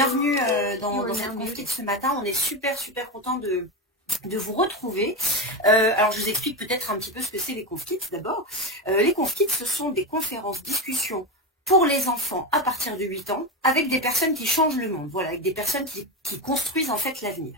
bienvenue dans cette conf kids ce matin. On est super content de vous retrouver. Alors je vous explique peut-être un petit peu ce que c'est les conf kids d'abord. Les conf kids, ce sont des conférences, discussions pour les enfants à partir de 8 ans avec des personnes qui changent le monde, voilà, avec des personnes qui construisent en fait l'avenir.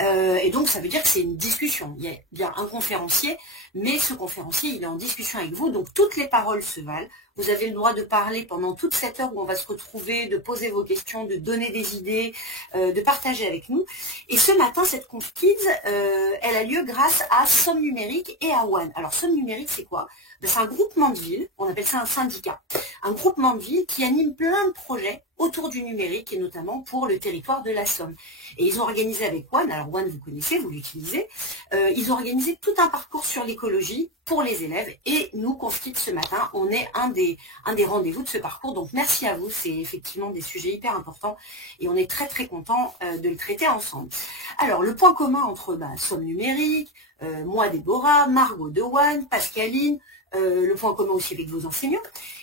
Et donc ça veut dire que c'est une discussion. Il y a bien un conférencier, mais ce conférencier il est en discussion avec vous, donc toutes les paroles se valent. Vous avez le droit de parler pendant toute cette heure où on va se retrouver, de poser vos questions, de donner des idées, de partager avec nous. Et ce matin, cette conf kids, elle a lieu grâce à Somme Numérique et à One. Alors Somme Numérique, c'est quoi? C'est un groupement de villes, on appelle ça un syndicat, un groupement de villes qui anime plein de projets autour du numérique et notamment pour le territoire de la Somme. Et ils ont organisé avec One, alors One vous connaissez, vous l'utilisez, ils ont organisé tout un parcours sur l'écologie pour les élèves et nous, Conf Kids ce matin, on est un des rendez-vous de ce parcours. Donc merci à vous, c'est effectivement des sujets hyper importants et on est très content de le traiter ensemble. Alors le point commun entre Somme Numérique, moi Déborah, Margot de One, Pascaline, le point commun aussi avec vos enseignants,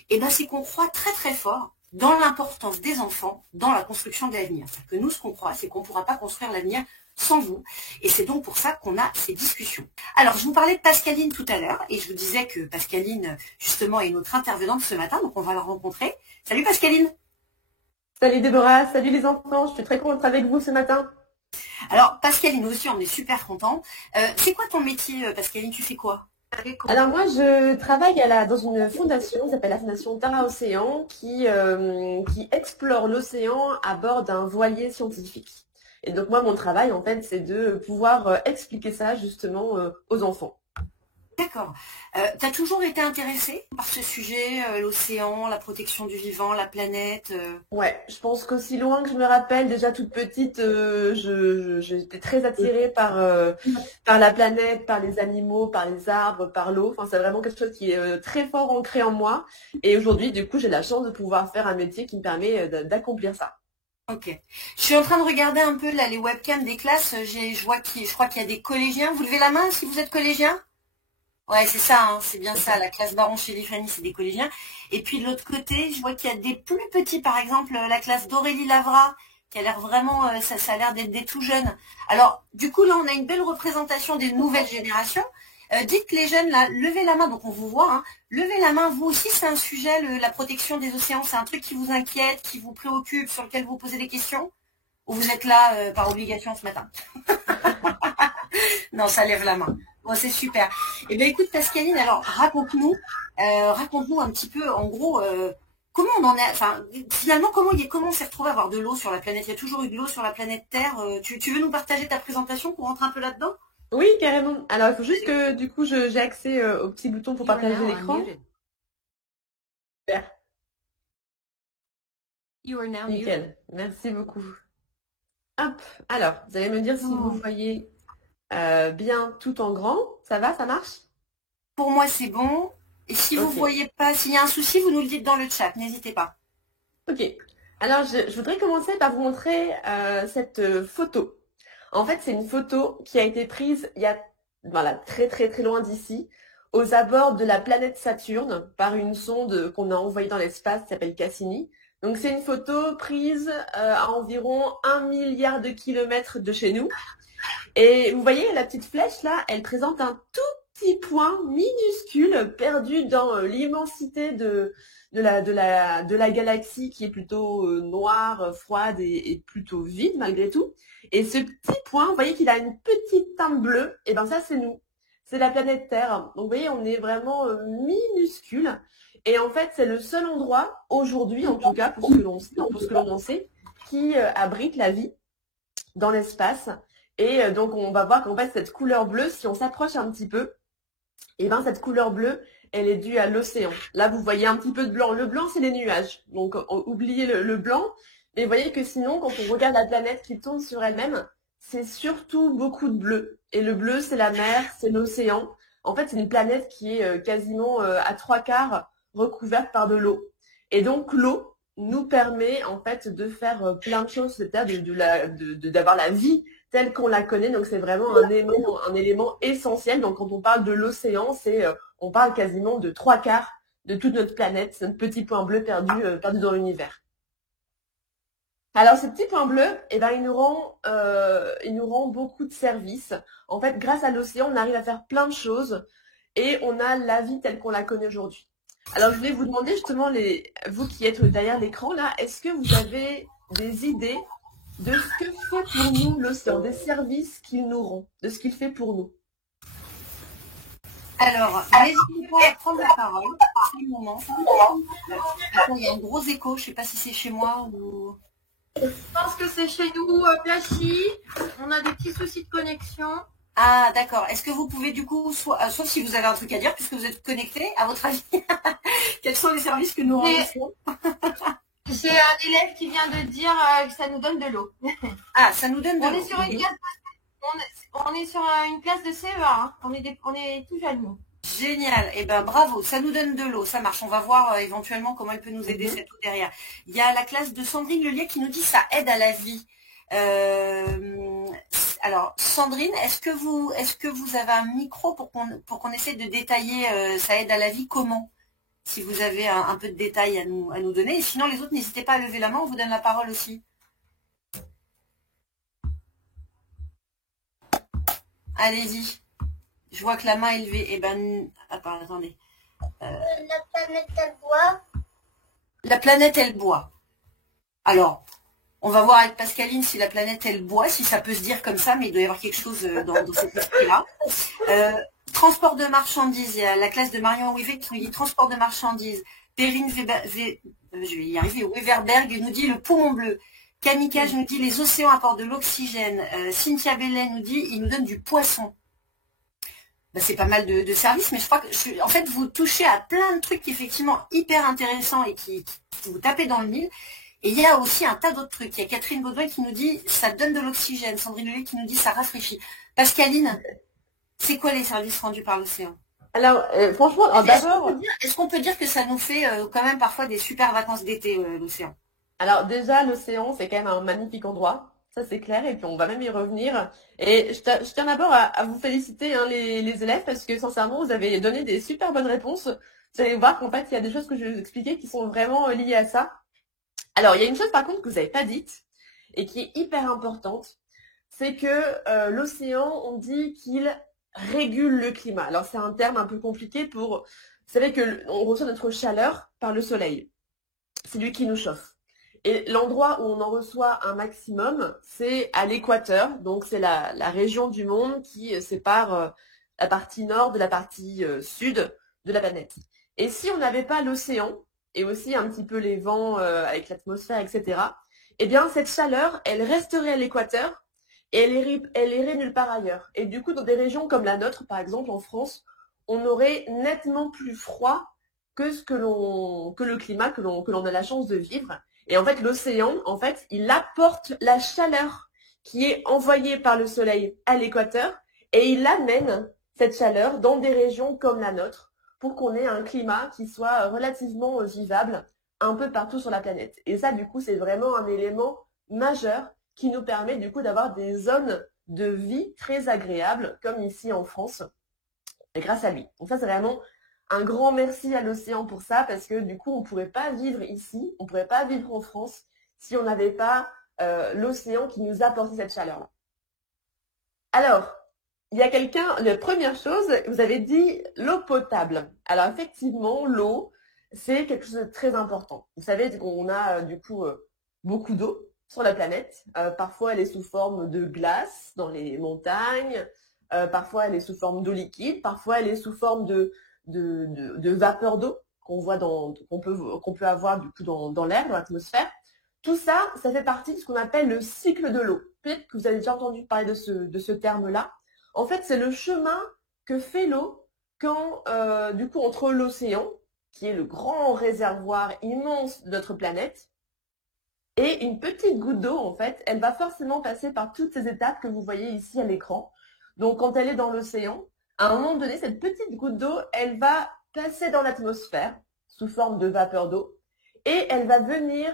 et c'est qu'on croit très fort dans l'importance des enfants dans la construction de l'avenir. C'est-à-dire que nous, ce qu'on croit, c'est qu'on ne pourra pas construire l'avenir sans vous. Et c'est donc pour ça qu'on a ces discussions. Alors, je vous parlais de Pascaline tout à l'heure, et je vous disais que Pascaline, justement, est notre intervenante ce matin, donc on va la rencontrer. Salut Pascaline. Salut Déborah, salut les enfants, je suis très contente d'être avec vous ce matin. Alors, Pascaline aussi, on est super contents. C'est quoi ton métier, Pascaline? Tu fais quoi? Alors moi, je travaille dans une fondation qui s'appelle la Fondation Terra Océan qui explore l'océan à bord d'un voilier scientifique. Et donc moi, mon travail, en fait, c'est de pouvoir expliquer ça justement aux enfants. D'accord. Tu as toujours été intéressée par ce sujet, l'océan, la protection du vivant, la planète Ouais, je pense qu'aussi loin que je me rappelle, déjà toute petite, j'étais très attirée par la planète, par les animaux, par les arbres, par l'eau. Enfin, c'est vraiment quelque chose qui est très fort ancré en moi. Et aujourd'hui, du coup, j'ai la chance de pouvoir faire un métier qui me permet d'accomplir ça. Ok. Je suis en train de regarder un peu là les webcams des classes. Je crois qu'il y a des collégiens. Vous levez la main si vous êtes collégien? Ouais, c'est ça, hein, c'est bien ça. La classe Baron chez les Fanny, c'est des collégiens. Et puis de l'autre côté, je vois qu'il y a des plus petits, par exemple, la classe d'Aurélie Lavra, qui a l'air vraiment, ça a l'air d'être des tout jeunes. Alors, du coup, là, on a une belle représentation des nouvelles générations. Dites les jeunes, là, levez la main, donc on vous voit, hein. Levez la main, vous aussi, c'est un sujet, la protection des océans, c'est un truc qui vous inquiète, qui vous préoccupe, sur lequel vous posez des questions? Ou vous êtes là par obligation ce matin? Non, ça lève la main. Bon, c'est super. Eh bien, écoute, Pascaline, alors raconte-nous un petit peu, en gros, comment on en est, enfin, finalement, comment on s'est retrouvé à avoir de l'eau sur la planète? Il y a toujours eu de l'eau sur la planète Terre. Tu veux nous partager ta présentation pour rentrer un peu là-dedans? Oui, carrément. Alors, il faut juste que, du coup, j'ai accès au petit bouton pour partager l'écran. Super. Nickel. Merci beaucoup. Hop. Alors, vous allez me dire si vous voyez bien tout en grand. Ça va, ça marche? Pour moi, c'est bon. Et si vous ne voyez pas, s'il y a un souci, vous nous le dites dans le chat. N'hésitez pas. Ok. Alors, je voudrais commencer par vous montrer cette photo. En fait, c'est une photo qui a été prise il y a très loin d'ici, aux abords de la planète Saturne, par une sonde qu'on a envoyée dans l'espace qui s'appelle Cassini. Donc, c'est une photo prise à environ 1 milliard de kilomètres de chez nous. Et vous voyez, la petite flèche là, elle présente un tout petit point minuscule perdu dans l'immensité de la galaxie qui est plutôt noire, froide et plutôt vide malgré tout. Et ce petit point, vous voyez qu'il a une petite teinte bleue, et ben ça c'est nous. C'est la planète Terre. Donc vous voyez, on est vraiment minuscule. Et en fait, c'est le seul endroit, aujourd'hui en tout cas, pour ce que l'on en sait, qui abrite la vie dans l'espace. Et donc, on va voir qu'en fait, cette couleur bleue, si on s'approche un petit peu, et ben cette couleur bleue, elle est due à l'océan. Là, vous voyez un petit peu de blanc. Le blanc, c'est les nuages. Donc, oubliez le blanc. Mais vous voyez que sinon, quand on regarde la planète qui tourne sur elle-même, c'est surtout beaucoup de bleu. Et le bleu, c'est la mer, c'est l'océan. En fait, c'est une planète qui est quasiment à 3/4 recouverte par de l'eau. Et donc, l'eau nous permet en fait de faire plein de choses, c'est-à-dire d'avoir la vie telle qu'on la connaît. Donc, c'est vraiment un élément essentiel. Donc, quand on parle de l'océan, on parle quasiment de 3/4 de toute notre planète. C'est un petit point bleu perdu dans l'univers. Alors, ce petit point bleu, eh ben, il nous rend beaucoup de services. En fait, grâce à l'océan, on arrive à faire plein de choses et on a la vie telle qu'on la connaît aujourd'hui. Alors, je voulais vous demander justement, vous qui êtes derrière l'écran là, est-ce que vous avez des idées de ce que fait pour nous l'océan, des services qu'il nous rend, de ce qu'il fait pour nous? Alors, n'hésitez pas à prendre la parole. C'est le moment. Attends, il y a un gros écho. Je ne sais pas si c'est chez moi ou... Je pense que c'est chez nous, Plachy. On a des petits soucis de connexion. Ah, d'accord. Est-ce que vous pouvez du coup, sauf si vous avez un truc à dire, puisque vous êtes connecté, à votre avis, quels sont les services que nous rendons? J'ai un élève qui vient de dire que ça nous donne de l'eau. Ah, ça nous donne de l'eau. On est sur une classe de CE1. Hein. On est tout jeunes, nous. Génial. Eh ben, bravo. Ça nous donne de l'eau. Ça marche. On va voir éventuellement comment elle peut nous aider cette eau derrière. Il y a la classe de Sandrine Lelier qui nous dit ça aide à la vie. Alors, Sandrine, est-ce que vous avez un micro pour qu'on essaie de détailler ça aide à la vie comment? Si vous avez un peu de détails à nous donner. Et sinon, les autres, n'hésitez pas à lever la main. On vous donne la parole aussi. Allez-y. Je vois que la main est levée. Eh ben, attendez. La planète, elle boit. La planète, elle boit. Alors, on va voir avec Pascaline si la planète, elle boit, si ça peut se dire comme ça, mais il doit y avoir quelque chose dans cet esprit-là. Transport de marchandises. Il y a la classe de Marion Ouivet qui nous dit transport de marchandises. Perrine je vais y arriver. Weverberg nous dit le poumon bleu. Kamikaze nous dit les océans apportent de l'oxygène. Cynthia Bellet nous dit il nous donne du poisson. Ben, c'est pas mal de services, mais je crois que en fait vous touchez à plein de trucs effectivement hyper intéressants et qui vous tapez dans le mille. Et il y a aussi un tas d'autres trucs. Il y a Catherine Baudouin qui nous dit ça donne de l'oxygène. Sandrine Lelay qui nous dit ça rafraîchit. Pascaline, c'est quoi les services rendus par l'océan? Alors, franchement, d'abord... Est-ce qu'on peut dire que ça nous fait quand même parfois des super vacances d'été, l'océan? Alors déjà, l'océan, c'est quand même un magnifique endroit. Ça, c'est clair. Et puis, on va même y revenir. Et je tiens d'abord à vous féliciter, hein, les élèves, parce que sincèrement, vous avez donné des super bonnes réponses. Vous allez voir qu'en fait, il y a des choses que je vais vous expliquer qui sont vraiment liées à ça. Alors, il y a une chose, par contre, que vous n'avez pas dite et qui est hyper importante. C'est que l'océan, on dit qu'il régule le climat. Alors, c'est un terme un peu compliqué pour... Vous savez qu'on reçoit notre chaleur par le soleil. C'est lui qui nous chauffe. Et l'endroit où on en reçoit un maximum, c'est à l'équateur. Donc, c'est la région du monde qui sépare la partie nord de la partie sud de la planète. Et si on n'avait pas l'océan, et aussi un petit peu les vents avec l'atmosphère, etc., eh bien, cette chaleur, elle resterait à l'équateur et elle irait nulle part ailleurs. Et du coup, dans des régions comme la nôtre, par exemple, en France, on aurait nettement plus froid que le climat que l'on a la chance de vivre. Et en fait, l'océan, en fait, il apporte la chaleur qui est envoyée par le soleil à l'équateur et il amène cette chaleur dans des régions comme la nôtre pour qu'on ait un climat qui soit relativement vivable un peu partout sur la planète. Et ça, du coup, c'est vraiment un élément majeur qui nous permet, du coup, d'avoir des zones de vie très agréables, comme ici en France, et grâce à lui. Donc ça, c'est vraiment un grand merci à l'océan pour ça, parce que du coup, on ne pourrait pas vivre ici, on ne pourrait pas vivre en France si on n'avait pas l'océan qui nous apportait cette chaleur-là. Alors, il y a la première chose, vous avez dit l'eau potable. Alors effectivement, l'eau, c'est quelque chose de très important. Vous savez qu'on a du coup beaucoup d'eau sur la planète. Parfois, elle est sous forme de glace dans les montagnes. Parfois, elle est sous forme d'eau liquide. Parfois, elle est sous forme de vapeur d'eau qu'on peut avoir du coup dans l'air, dans l'atmosphère. Tout ça, ça fait partie de ce qu'on appelle le cycle de l'eau. Peut-être que vous avez déjà entendu parler de ce terme-là. En fait, c'est le chemin que fait l'eau quand, du coup, entre l'océan, qui est le grand réservoir immense de notre planète, et une petite goutte d'eau, en fait, elle va forcément passer par toutes ces étapes que vous voyez ici à l'écran. Donc, quand elle est dans l'océan, à un moment donné, cette petite goutte d'eau, elle va passer dans l'atmosphère sous forme de vapeur d'eau et elle va venir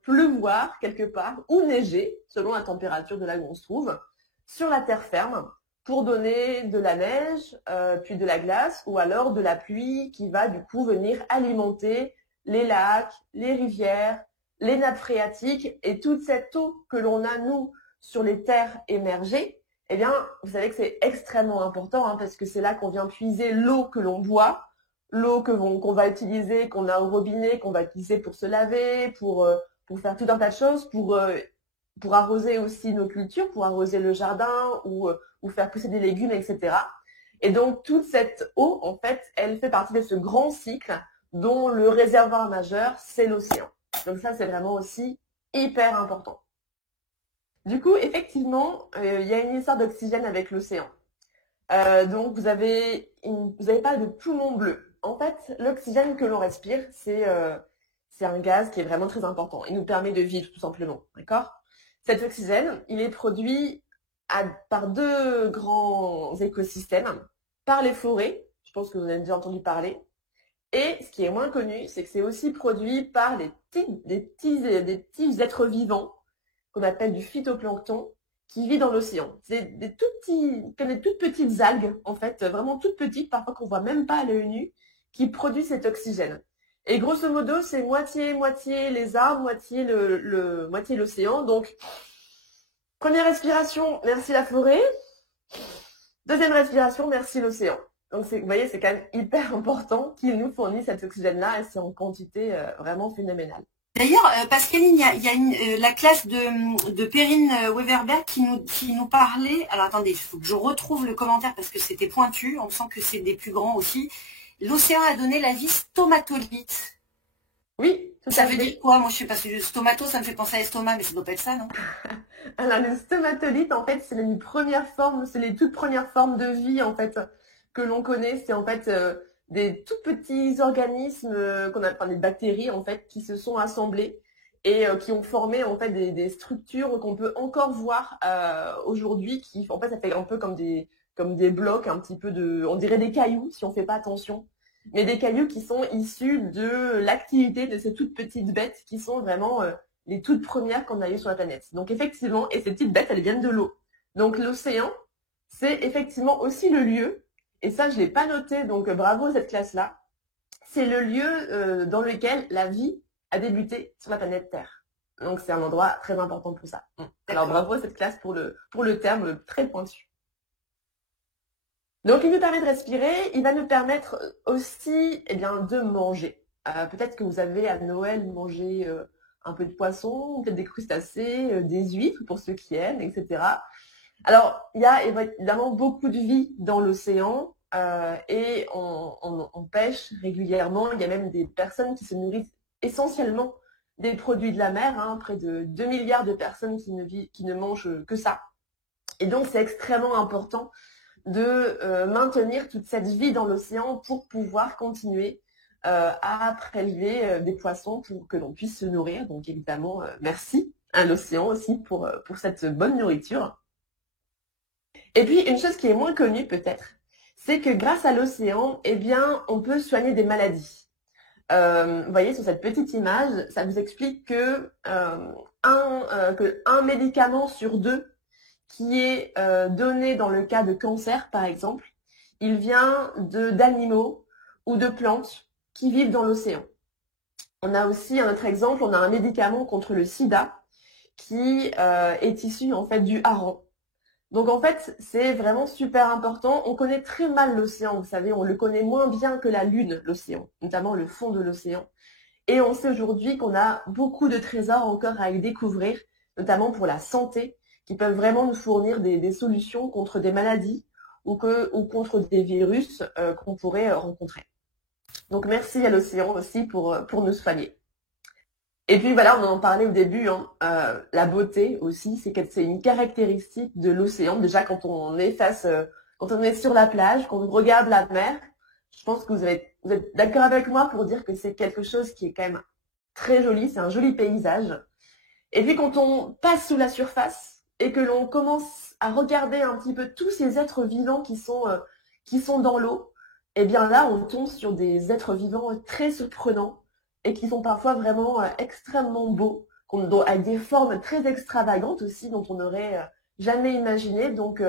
pleuvoir quelque part ou neiger, selon la température de là où on se trouve, sur la terre ferme pour donner de la neige, puis de la glace ou alors de la pluie qui va du coup venir alimenter les lacs, les rivières, les nappes phréatiques et toute cette eau que l'on a, nous, sur les terres émergées, eh bien, vous savez que c'est extrêmement important hein, parce que c'est là qu'on vient puiser l'eau que l'on boit, l'eau qu'on va utiliser, qu'on a au robinet, qu'on va utiliser pour se laver, pour faire tout un tas de choses, pour arroser aussi nos cultures, pour arroser le jardin ou faire pousser des légumes, etc. Et donc, toute cette eau, en fait, elle fait partie de ce grand cycle dont le réservoir majeur, c'est l'océan. Donc ça, c'est vraiment aussi hyper important. Du coup, effectivement, il y a une histoire d'oxygène avec l'océan. Donc, vous avez pas de poumon bleu. En fait, l'oxygène que l'on respire, c'est un gaz qui est vraiment très important. Il nous permet de vivre, tout simplement. D'accord ? Cet oxygène, il est produit par deux grands écosystèmes, par les forêts, je pense que vous en avez déjà entendu parler, et ce qui est moins connu, c'est que c'est aussi produit par des petits êtres vivants, qu'on appelle du phytoplancton, qui vit dans l'océan. C'est comme des toutes petites algues, en fait, vraiment toutes petites, parfois qu'on voit même pas à l'œil nu, qui produisent cet oxygène. Et grosso modo, c'est moitié les arbres, moitié l'océan. Donc, première respiration, merci la forêt. Deuxième respiration, merci l'océan. Donc, vous voyez, c'est quand même hyper important qu'il nous fournisse cet oxygène-là et c'est en quantité vraiment phénoménale. D'ailleurs, Pascaline, il y a la classe de Perrine Weverberg qui nous parlait. Alors attendez, il faut que je retrouve le commentaire parce que c'était pointu. On sent que c'est des plus grands aussi. L'océan a donné la vie stomatolite. Oui, tout ça veut dire quoi? Moi, je sais pas, parce que stomato, ça me fait penser à estomac, mais ça doit pas être ça, non? Alors, les stomatolites, en fait, c'est les toutes premières formes de vie, en fait, que l'on connaît. C'est en fait des tout petits organismes des bactéries, en fait, qui se sont assemblés et qui ont formé, en fait, des structures qu'on peut encore voir aujourd'hui, qui, en fait, ça fait un peu comme des blocs, un petit peu on dirait des cailloux, si on fait pas attention. Mais des cailloux qui sont issus de l'activité de ces toutes petites bêtes qui sont vraiment les toutes premières qu'on a eues sur la planète. Donc effectivement, et ces petites bêtes, elles viennent de l'eau. Donc l'océan, c'est effectivement aussi le lieu, et ça je l'ai pas noté, donc bravo à cette classe-là, c'est le lieu dans lequel la vie a débuté sur la planète Terre. Donc c'est un endroit très important pour ça. Alors bravo à cette classe pour le terme très pointu. Donc, il nous permet de respirer, il va nous permettre aussi de manger. Peut-être que vous avez à Noël mangé un peu de poisson, peut-être des crustacés, des huîtres pour ceux qui aiment, etc. Alors, il y a évidemment beaucoup de vie dans l'océan et on pêche régulièrement. Il y a même des personnes qui se nourrissent essentiellement des produits de la mer, près de 2 milliards de personnes qui ne mangent que ça. Et donc, c'est extrêmement important de maintenir toute cette vie dans l'océan pour pouvoir continuer à prélever des poissons pour que l'on puisse se nourrir. Donc évidemment, merci à l'océan aussi pour cette bonne nourriture. Et puis une chose qui est moins connue peut-être, c'est que grâce à l'océan, on peut soigner des maladies. Vous voyez sur cette petite image, ça vous explique que un médicament sur 2 qui est donné dans le cas de cancer, par exemple, il vient d'animaux ou de plantes qui vivent dans l'océan. On a aussi un autre exemple, on a un médicament contre le sida qui est issu en fait du hareng. Donc en fait, c'est vraiment super important. On connaît très mal l'océan, vous savez, on le connaît moins bien que la Lune, l'océan, notamment le fond de l'océan. Et on sait aujourd'hui qu'on a beaucoup de trésors encore à y découvrir, notamment pour la santé, qui peuvent vraiment nous fournir des solutions contre des maladies ou contre des virus qu'on pourrait rencontrer. Donc merci à l'océan aussi pour nous soigner. Et puis voilà, on en parlait au début, la beauté aussi, c'est une caractéristique de l'océan. Déjà quand on est quand on est sur la plage, quand on regarde la mer, je pense que vous êtes d'accord avec moi pour dire que c'est quelque chose qui est quand même très joli, c'est un joli paysage. Et puis quand on passe sous la surface, et que l'on commence à regarder un petit peu tous ces êtres vivants qui sont dans l'eau, là, on tombe sur des êtres vivants très surprenants et qui sont parfois vraiment extrêmement beaux, avec des formes très extravagantes aussi, dont on n'aurait jamais imaginé. Donc,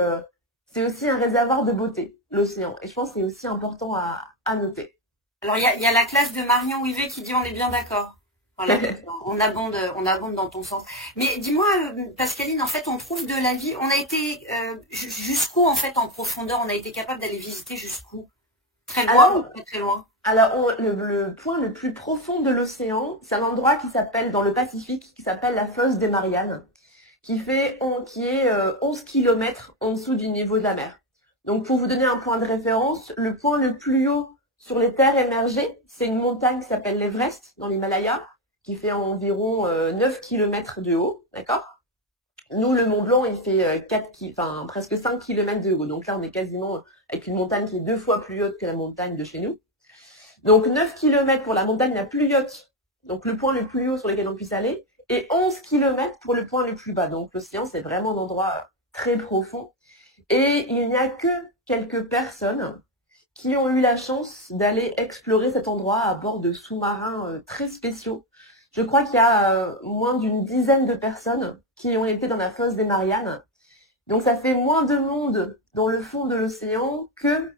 c'est aussi un réservoir de beauté, l'océan. Et je pense que c'est aussi important à noter. Alors, il y a la classe de Marion Ouivet qui dit on est bien d'accord. Voilà, on abonde dans ton sens. Mais dis-moi, Pascaline, en fait, on trouve de la vie. On a été jusqu'où, en fait, en profondeur, on a été capable d'aller visiter jusqu'où? Très loin, très très loin. Alors, le point le plus profond de l'océan, c'est un endroit qui s'appelle, dans le Pacifique, qui s'appelle la fosse des Mariannes, qui est 11 km en dessous du niveau de la mer. Donc, pour vous donner un point de référence, le point le plus haut sur les terres émergées, c'est une montagne qui s'appelle l'Everest, dans l'Himalaya, qui fait environ 9 km de haut, d'accord? Nous, le Mont Blanc, il fait presque 5 km de haut. Donc là, on est quasiment avec une montagne qui est 2 fois plus haute que la montagne de chez nous. Donc 9 km pour la montagne la plus haute, donc le point le plus haut sur lequel on puisse aller, et 11 km pour le point le plus bas. Donc l'océan, c'est vraiment un endroit très profond. Et il n'y a que quelques personnes qui ont eu la chance d'aller explorer cet endroit à bord de sous-marins très spéciaux. Je crois qu'il y a moins d'une dizaine de personnes qui ont été dans la fosse des Mariannes. Donc ça fait moins de monde dans le fond de l'océan que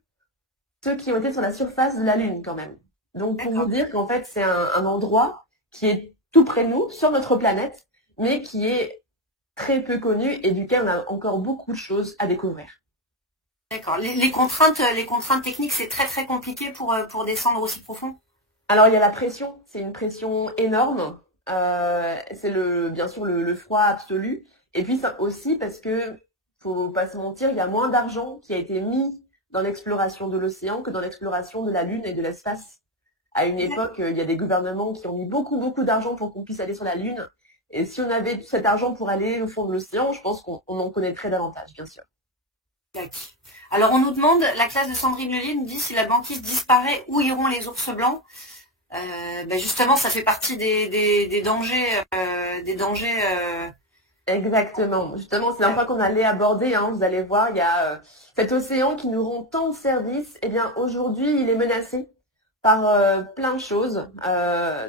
ceux qui ont été sur la surface de la Lune quand même. Donc pour vous dire qu'en fait c'est un endroit qui est tout près de nous, sur notre planète, mais qui est très peu connu et duquel on a encore beaucoup de choses à découvrir. D'accord. Les contraintes techniques, c'est très très compliqué pour descendre aussi profond? Alors il y a la pression, c'est une pression énorme. C'est bien sûr le froid absolu. Et puis ça aussi parce que, faut pas se mentir, il y a moins d'argent qui a été mis dans l'exploration de l'océan que dans l'exploration de la Lune et de l'espace. À une époque, il y a des gouvernements qui ont mis beaucoup d'argent pour qu'on puisse aller sur la Lune. Et si on avait tout cet argent pour aller au fond de l'océan, je pense qu'on en connaîtrait davantage, bien sûr. Alors on nous demande, la classe de Sandrine Lelier nous dit si la banquise disparaît, où iront les ours blancs? Justement, ça fait partie des dangers. Exactement. Justement, c'est un point qu'on allait aborder. Vous allez voir, il y a cet océan qui nous rend tant de services. Eh bien, aujourd'hui, il est menacé par plein de choses.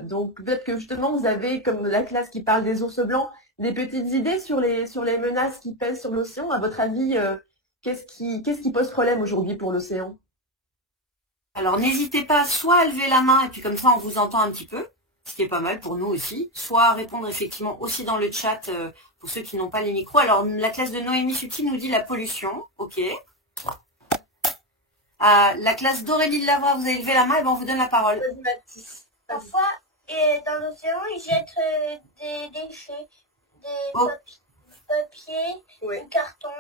Donc, peut-être que justement, vous avez, comme la classe qui parle des ours blancs, des petites idées sur les menaces qui pèsent sur l'océan. À votre avis, qu'est-ce qui pose problème aujourd'hui pour l'océan? Alors, n'hésitez pas soit à lever la main, et puis comme ça, on vous entend un petit peu, ce qui est pas mal pour nous aussi, soit à répondre effectivement aussi dans le chat pour ceux qui n'ont pas les micros. Alors, la classe de Noémie Suti nous dit la pollution. Ok. La classe d'Aurélie de Lavra, vous avez levé la main, et ben on vous donne la parole. Parfois, dans l'océan, ils jettent des déchets, des papiers, du carton,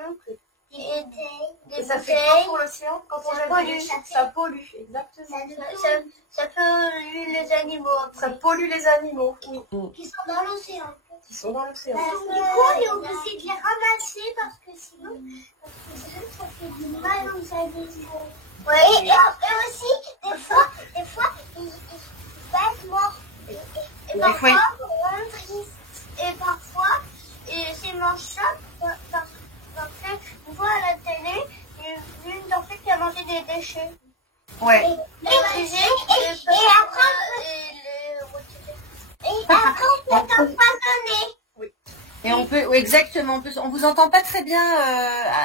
des ça fait bouteilles. quoi pour l'océan quand on Ça jette pollue. des déchets? Ça pollue, exactement. Ça pollue les animaux. Ça pollue les animaux, oui. Qui sont dans l'océan. Qui sont dans l'océan. Du coup, on est obligé de les ramasser parce que sinon ça fait du mal aux animaux. Ouais, et aussi, des fois, ils battent morts. Et parfois, on rend triste. Et parfois, c'est méchant parce qu'on voit à la télé une tortue qui a mangé des déchets. Ouais. Et après, on peut empoisonner. Oui. Et on peut, oui, exactement. On vous entend pas très bien.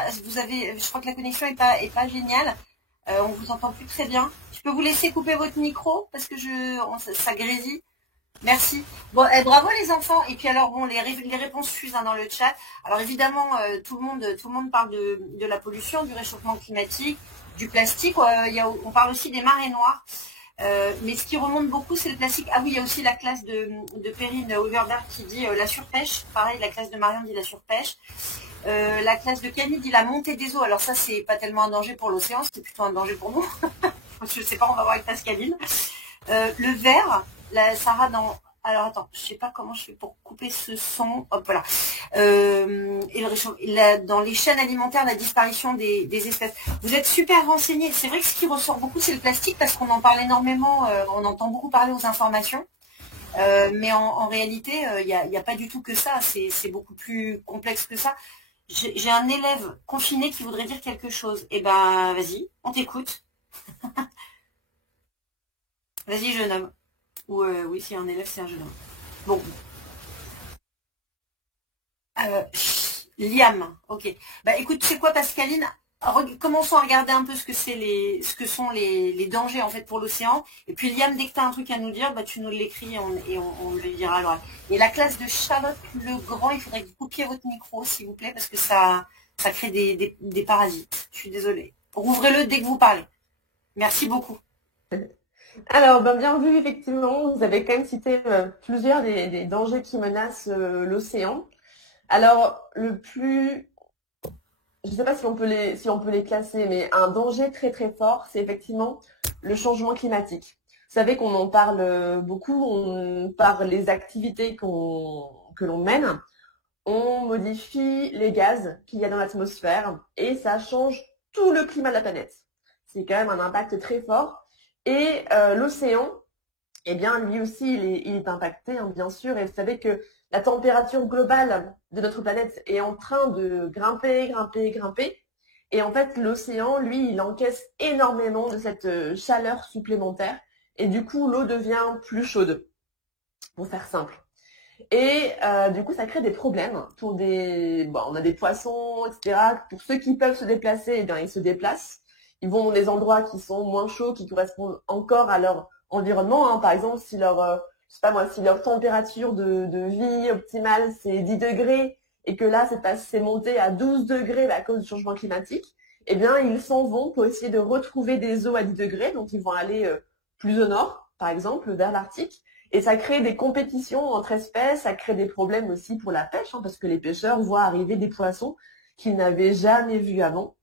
Je crois que la connexion est pas géniale. On vous entend plus très bien. Je peux vous laisser couper votre micro parce que ça grésille. Merci. Bon, bravo les enfants. Et puis alors bon, les réponses fusent dans le chat. Alors évidemment, tout le monde parle de la pollution, du réchauffement climatique, du plastique. On parle aussi des marées noires. Mais ce qui remonte beaucoup, c'est le plastique. Ah oui, il y a aussi la classe de Perrine Overberg qui dit la surpêche. Pareil, la classe de Marion dit la surpêche. La classe de Camille dit la montée des eaux. Alors ça, c'est pas tellement un danger pour l'océan, c'est plutôt un danger pour nous. Je sais pas, on va voir avec Pascaline. Le verre, Sarah dans... Alors attends, je sais pas comment je fais pour couper ce son. Hop, voilà. Dans les chaînes alimentaires, la disparition des espèces. Vous êtes super renseignés. C'est vrai que ce qui ressort beaucoup, c'est le plastique parce qu'on en parle énormément. On entend beaucoup parler aux informations. Mais en réalité, il y a pas du tout que ça. C'est beaucoup plus complexe que ça. J'ai un élève confiné qui voudrait dire quelque chose. Eh ben, vas-y, on t'écoute. Vas-y, jeune homme. Ou oui, si un élève, c'est un jeune homme. Bon. Liam, ok. Bah écoute, c'est quoi Pascaline? commençons à regarder un peu ce que sont les dangers en fait pour l'océan. Et puis Liam, dès que tu as un truc à nous dire, bah, tu nous l'écris et on le dira à l'oral. Et la classe de Charlotte Legrand, il faudrait que vous coupiez votre micro, s'il vous plaît, parce que ça crée des parasites. Je suis désolée. Rouvrez-le dès que vous parlez. Merci beaucoup. Alors, bien vu, effectivement, vous avez quand même cité plusieurs des dangers qui menacent l'océan. Alors, le plus, je ne sais pas si on peut les classer, mais un danger très très fort, c'est effectivement le changement climatique. Vous savez qu'on en parle beaucoup, par les activités que l'on mène, on modifie les gaz qu'il y a dans l'atmosphère et ça change tout le climat de la planète. C'est quand même un impact très fort. Et l'océan, eh bien, lui aussi, il est impacté, hein, bien sûr. Et vous savez que la température globale de notre planète est en train de grimper. Et en fait, l'océan, lui, il encaisse énormément de cette chaleur supplémentaire. Et du coup, l'eau devient plus chaude, pour faire simple. Et du coup, ça crée des problèmes pour on a des poissons, etc. Pour ceux qui peuvent se déplacer, eh bien, ils se déplacent. Ils vont dans des endroits qui sont moins chauds, qui correspondent encore à leur environnement. Hein. Par exemple, si si leur température de vie optimale, c'est 10 degrés, et que là, c'est monté à 12 degrés à cause du changement climatique, eh bien, ils s'en vont pour essayer de retrouver des eaux à 10 degrés. Donc, ils vont aller plus au nord, par exemple, vers l'Arctique. Et ça crée des compétitions entre espèces, ça crée des problèmes aussi pour la pêche, hein, parce que les pêcheurs voient arriver des poissons qu'ils n'avaient jamais vus avant.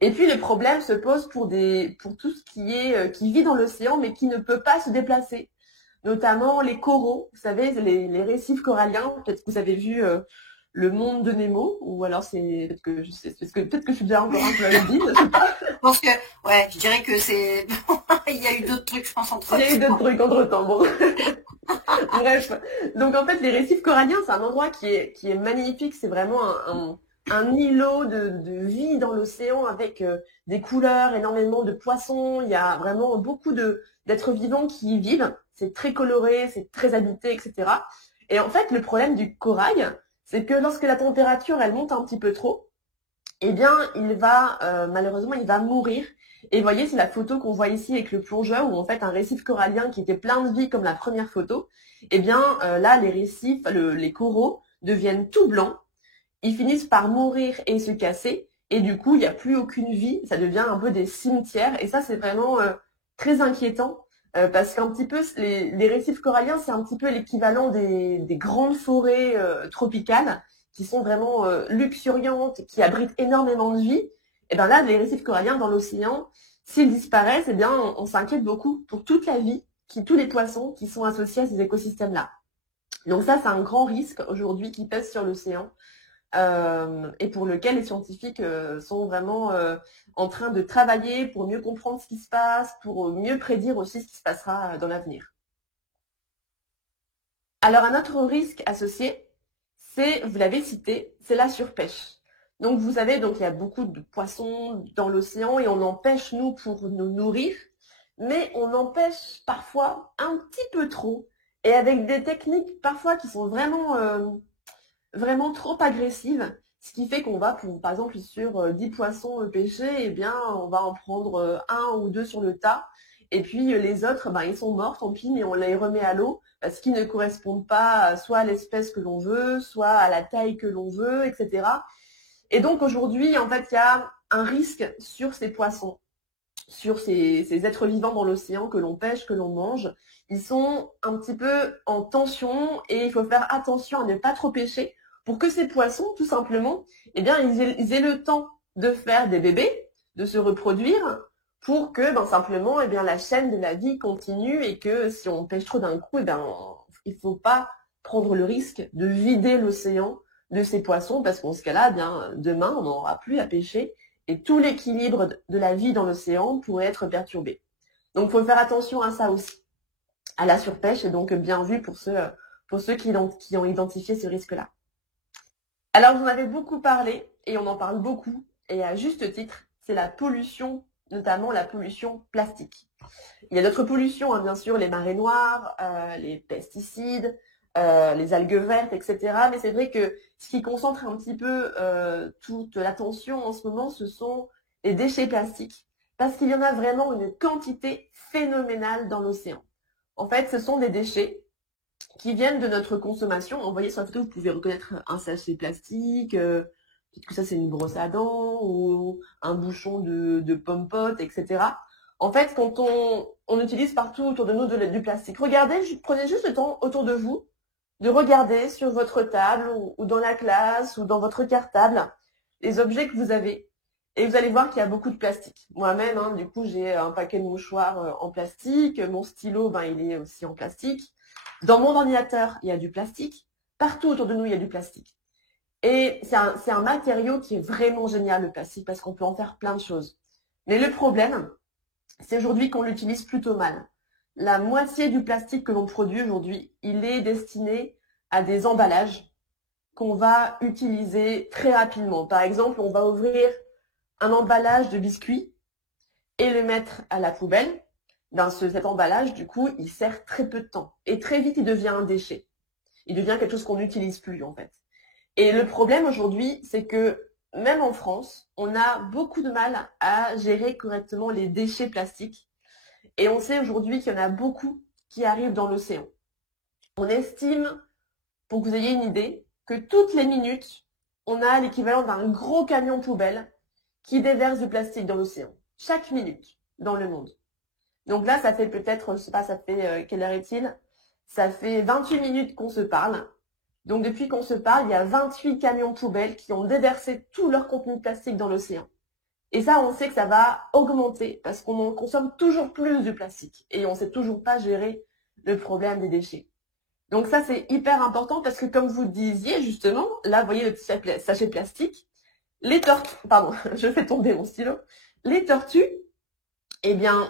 Et puis le problème se pose pour tout ce qui vit dans l'océan, mais qui ne peut pas se déplacer. Notamment les coraux, vous savez, les récifs coralliens. Peut-être que vous avez vu Le Monde de Nemo, ou alors peut-être que je suis déjà encore un peu à le dire, je sais pas. Je pense que, ouais, je dirais que c'est, il y a eu d'autres trucs, je pense, entre-temps. Il y a eu d'autres trucs entre-temps, bon. Bref. Donc, en fait, les récifs coralliens, c'est un endroit qui est magnifique. C'est vraiment un îlot de vie dans l'océan avec des couleurs, énormément de poissons. Il y a vraiment beaucoup d'êtres vivants qui y vivent. C'est très coloré, c'est très habité, etc. Et en fait, le problème du corail, c'est que lorsque la température, elle monte un petit peu trop, eh bien, malheureusement, il va mourir. Et vous voyez, c'est la photo qu'on voit ici avec le plongeur, où en fait, un récif corallien qui était plein de vie comme la première photo, eh bien, là, les récifs, les coraux deviennent tout blancs. Ils finissent par mourir et se casser. Et du coup, il n'y a plus aucune vie. Ça devient un peu des cimetières. Et ça, c'est vraiment très inquiétant. Parce qu'un petit peu, les récifs coralliens, c'est un petit peu l'équivalent des grandes forêts tropicales qui sont vraiment luxuriantes, qui abritent énormément de vie. Et bien là, les récifs coralliens dans l'océan, s'ils disparaissent, eh bien, on s'inquiète beaucoup pour toute la vie, tous les poissons qui sont associés à ces écosystèmes-là. Donc ça, c'est un grand risque aujourd'hui qui pèse sur l'océan. Et pour lequel les scientifiques sont vraiment en train de travailler pour mieux comprendre ce qui se passe, pour mieux prédire aussi ce qui se passera dans l'avenir. Alors un autre risque associé, vous l'avez cité, c'est la surpêche. Donc vous savez, il y a beaucoup de poissons dans l'océan et on en pêche nous pour nous nourrir, mais on en pêche parfois un petit peu trop et avec des techniques parfois qui sont vraiment trop agressive, ce qui fait qu'on va, par exemple, sur 10 poissons pêchés, eh bien, on va en prendre un ou deux sur le tas, et puis les autres, ils sont morts, tant pis, mais on les remet à l'eau, parce qu'ils ne correspondent pas soit à l'espèce que l'on veut, soit à la taille que l'on veut, etc. Et donc aujourd'hui, en fait, il y a un risque sur ces poissons, sur ces êtres vivants dans l'océan que l'on pêche, que l'on mange. Ils sont un petit peu en tension, et il faut faire attention à ne pas trop pêcher, pour que ces poissons, tout simplement, eh bien, ils aient le temps de faire des bébés, de se reproduire, pour que, simplement, eh bien, la chaîne de la vie continue et que si on pêche trop d'un coup, il ne faut pas prendre le risque de vider l'océan de ces poissons, parce qu'en ce cas-là, eh bien, demain, on n'aura plus à pêcher et tout l'équilibre de la vie dans l'océan pourrait être perturbé. Donc, il faut faire attention à ça aussi, à la surpêche, et donc bien vu pour ceux qui ont identifié ce risque-là. Alors, vous en avez beaucoup parlé, et on en parle beaucoup, et à juste titre, c'est la pollution, notamment la pollution plastique. Il y a d'autres pollutions, hein, bien sûr, les marées noires, les pesticides, les algues vertes, etc. Mais c'est vrai que ce qui concentre un petit peu toute l'attention en ce moment, ce sont les déchets plastiques. Parce qu'il y en a vraiment une quantité phénoménale dans l'océan. En fait, ce sont des déchets qui viennent de notre consommation. Vous voyez sur la photo, vous pouvez reconnaître un sachet plastique, peut-être que ça c'est une brosse à dents ou un bouchon de pomme-pote, etc. En fait, quand on utilise partout autour de nous du plastique, regardez, prenez juste le temps autour de vous de regarder sur votre table ou dans la classe ou dans votre cartable les objets que vous avez. Et vous allez voir qu'il y a beaucoup de plastique. Moi-même, hein, du coup, j'ai un paquet de mouchoirs en plastique. Mon stylo, il est aussi en plastique. Dans mon ordinateur, il y a du plastique. Partout autour de nous, il y a du plastique. Et c'est un matériau qui est vraiment génial, le plastique, parce qu'on peut en faire plein de choses. Mais le problème, c'est aujourd'hui qu'on l'utilise plutôt mal. La moitié du plastique que l'on produit aujourd'hui, il est destiné à des emballages qu'on va utiliser très rapidement. Par exemple, on va ouvrir un emballage de biscuits et le mettre à la poubelle. Cet emballage, du coup, il sert très peu de temps. Et très vite, il devient un déchet. Il devient quelque chose qu'on n'utilise plus, en fait. Et le problème aujourd'hui, c'est que même en France, on a beaucoup de mal à gérer correctement les déchets plastiques. Et on sait aujourd'hui qu'il y en a beaucoup qui arrivent dans l'océan. On estime, pour que vous ayez une idée, que toutes les minutes, on a l'équivalent d'un gros camion poubelle qui déverse du plastique dans l'océan. Chaque minute dans le monde. Donc là, ça fait peut-être, je sais pas, ça fait, quelle heure est-il? Ça fait 28 minutes qu'on se parle. Donc depuis qu'on se parle, il y a 28 camions poubelles qui ont déversé tout leur contenu de plastique dans l'océan. Et ça, on sait que ça va augmenter parce qu'on en consomme toujours plus du plastique. Et on ne sait toujours pas gérer le problème des déchets. Donc ça, c'est hyper important parce que comme vous disiez justement, là, vous voyez le petit sachet plastique, les tortues, pardon, je fais tomber mon stylo, les tortues, eh bien,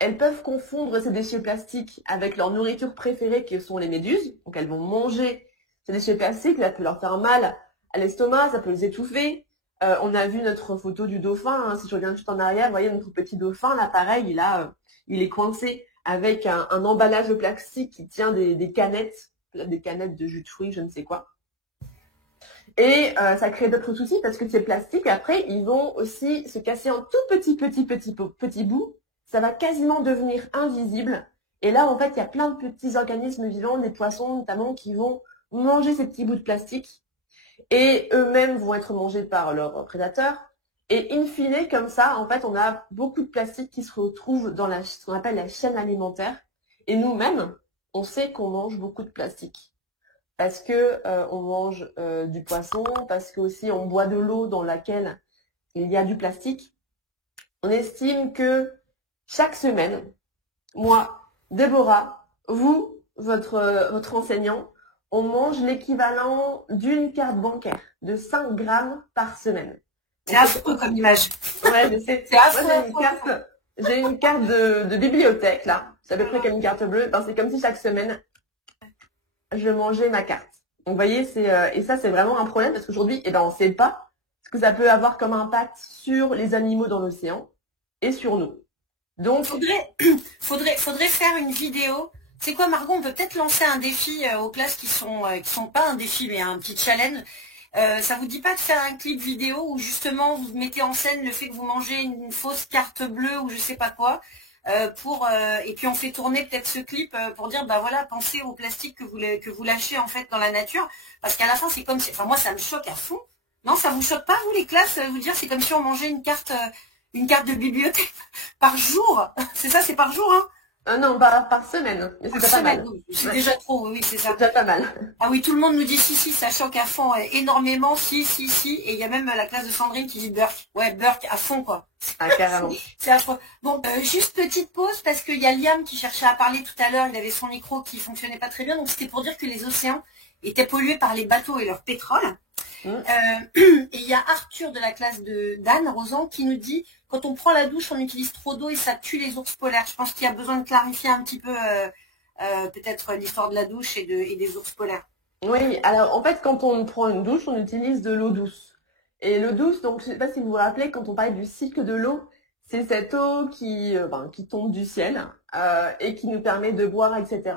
elles peuvent confondre ces déchets plastiques avec leur nourriture préférée qui sont les méduses. Donc elles vont manger ces déchets plastiques, ça peut leur faire mal à l'estomac, ça peut les étouffer. On a vu notre photo du dauphin, hein, si je reviens juste en arrière, vous voyez notre petit dauphin, là pareil, il est coincé avec un emballage de plastique qui tient des canettes de jus de fruits, je ne sais quoi. Et ça crée d'autres soucis parce que ces plastiques, après, ils vont aussi se casser en tout petit bout. Ça va quasiment devenir invisible. Et là, en fait, il y a plein de petits organismes vivants, des poissons notamment, qui vont manger ces petits bouts de plastique. Et eux-mêmes vont être mangés par leurs prédateurs. Et in fine, comme ça, en fait, on a beaucoup de plastique qui se retrouve dans ce qu'on appelle la chaîne alimentaire. Et nous-mêmes, on sait qu'on mange beaucoup de plastique. Parce que on mange du poisson, parce que aussi on boit de l'eau dans laquelle il y a du plastique. On estime que chaque semaine, moi, Déborah, vous, votre enseignant, on mange l'équivalent d'une carte bancaire de 5 grammes par semaine. C'est affreux comme image. Ouais, mais c'est affreux. J'ai une carte de bibliothèque, là. C'est à peu près comme une carte bleue. C'est comme si chaque semaine, je mangeais ma carte. Donc, vous voyez, et ça, c'est vraiment un problème parce qu'aujourd'hui, on ne sait pas ce que ça peut avoir comme impact sur les animaux dans l'océan et sur nous. Donc, faudrait faire une vidéo. C'est quoi, Margot? On peut peut-être lancer un défi aux classes qui sont pas un défi, mais un petit challenge. Ça vous dit pas de faire un clip vidéo où justement vous mettez en scène le fait que vous mangez une fausse carte bleue ou je sais pas quoi, et puis on fait tourner peut-être ce clip pour dire voilà, pensez au plastique que vous lâchez en fait dans la nature, parce qu'à la fin c'est comme si, moi ça me choque à fond. Non, ça vous choque pas vous les classes, vous dire c'est comme si on mangeait une carte de bibliothèque par jour. C'est ça, c'est par jour, hein? Non, par semaine. Mais c'est pas mal. C'est déjà trop, oui, c'est ça. C'est déjà pas mal. Ah oui, tout le monde nous dit si, ça choque à fond, énormément, si. Et il y a même la classe de Sandrine qui dit Burk. Ouais, Burk à fond, quoi. Ah, carrément. C'est affreux. Bon, juste petite pause, parce qu'il y a Liam qui cherchait à parler tout à l'heure, il avait son micro qui fonctionnait pas très bien, donc c'était pour dire que les océans étaient pollués par les bateaux et leur pétrole. Et il y a Arthur de la classe d'Anne Rosan qui nous dit quand on prend la douche, on utilise trop d'eau et ça tue les ours polaires. Je pense qu'il y a besoin de clarifier un petit peu peut-être l'histoire de la douche et des ours polaires. Oui, alors en fait, quand on prend une douche, on utilise de l'eau douce. Et l'eau douce, donc je ne sais pas si vous vous rappelez, quand on parlait du cycle de l'eau, c'est cette eau qui tombe du ciel et qui nous permet de boire, etc.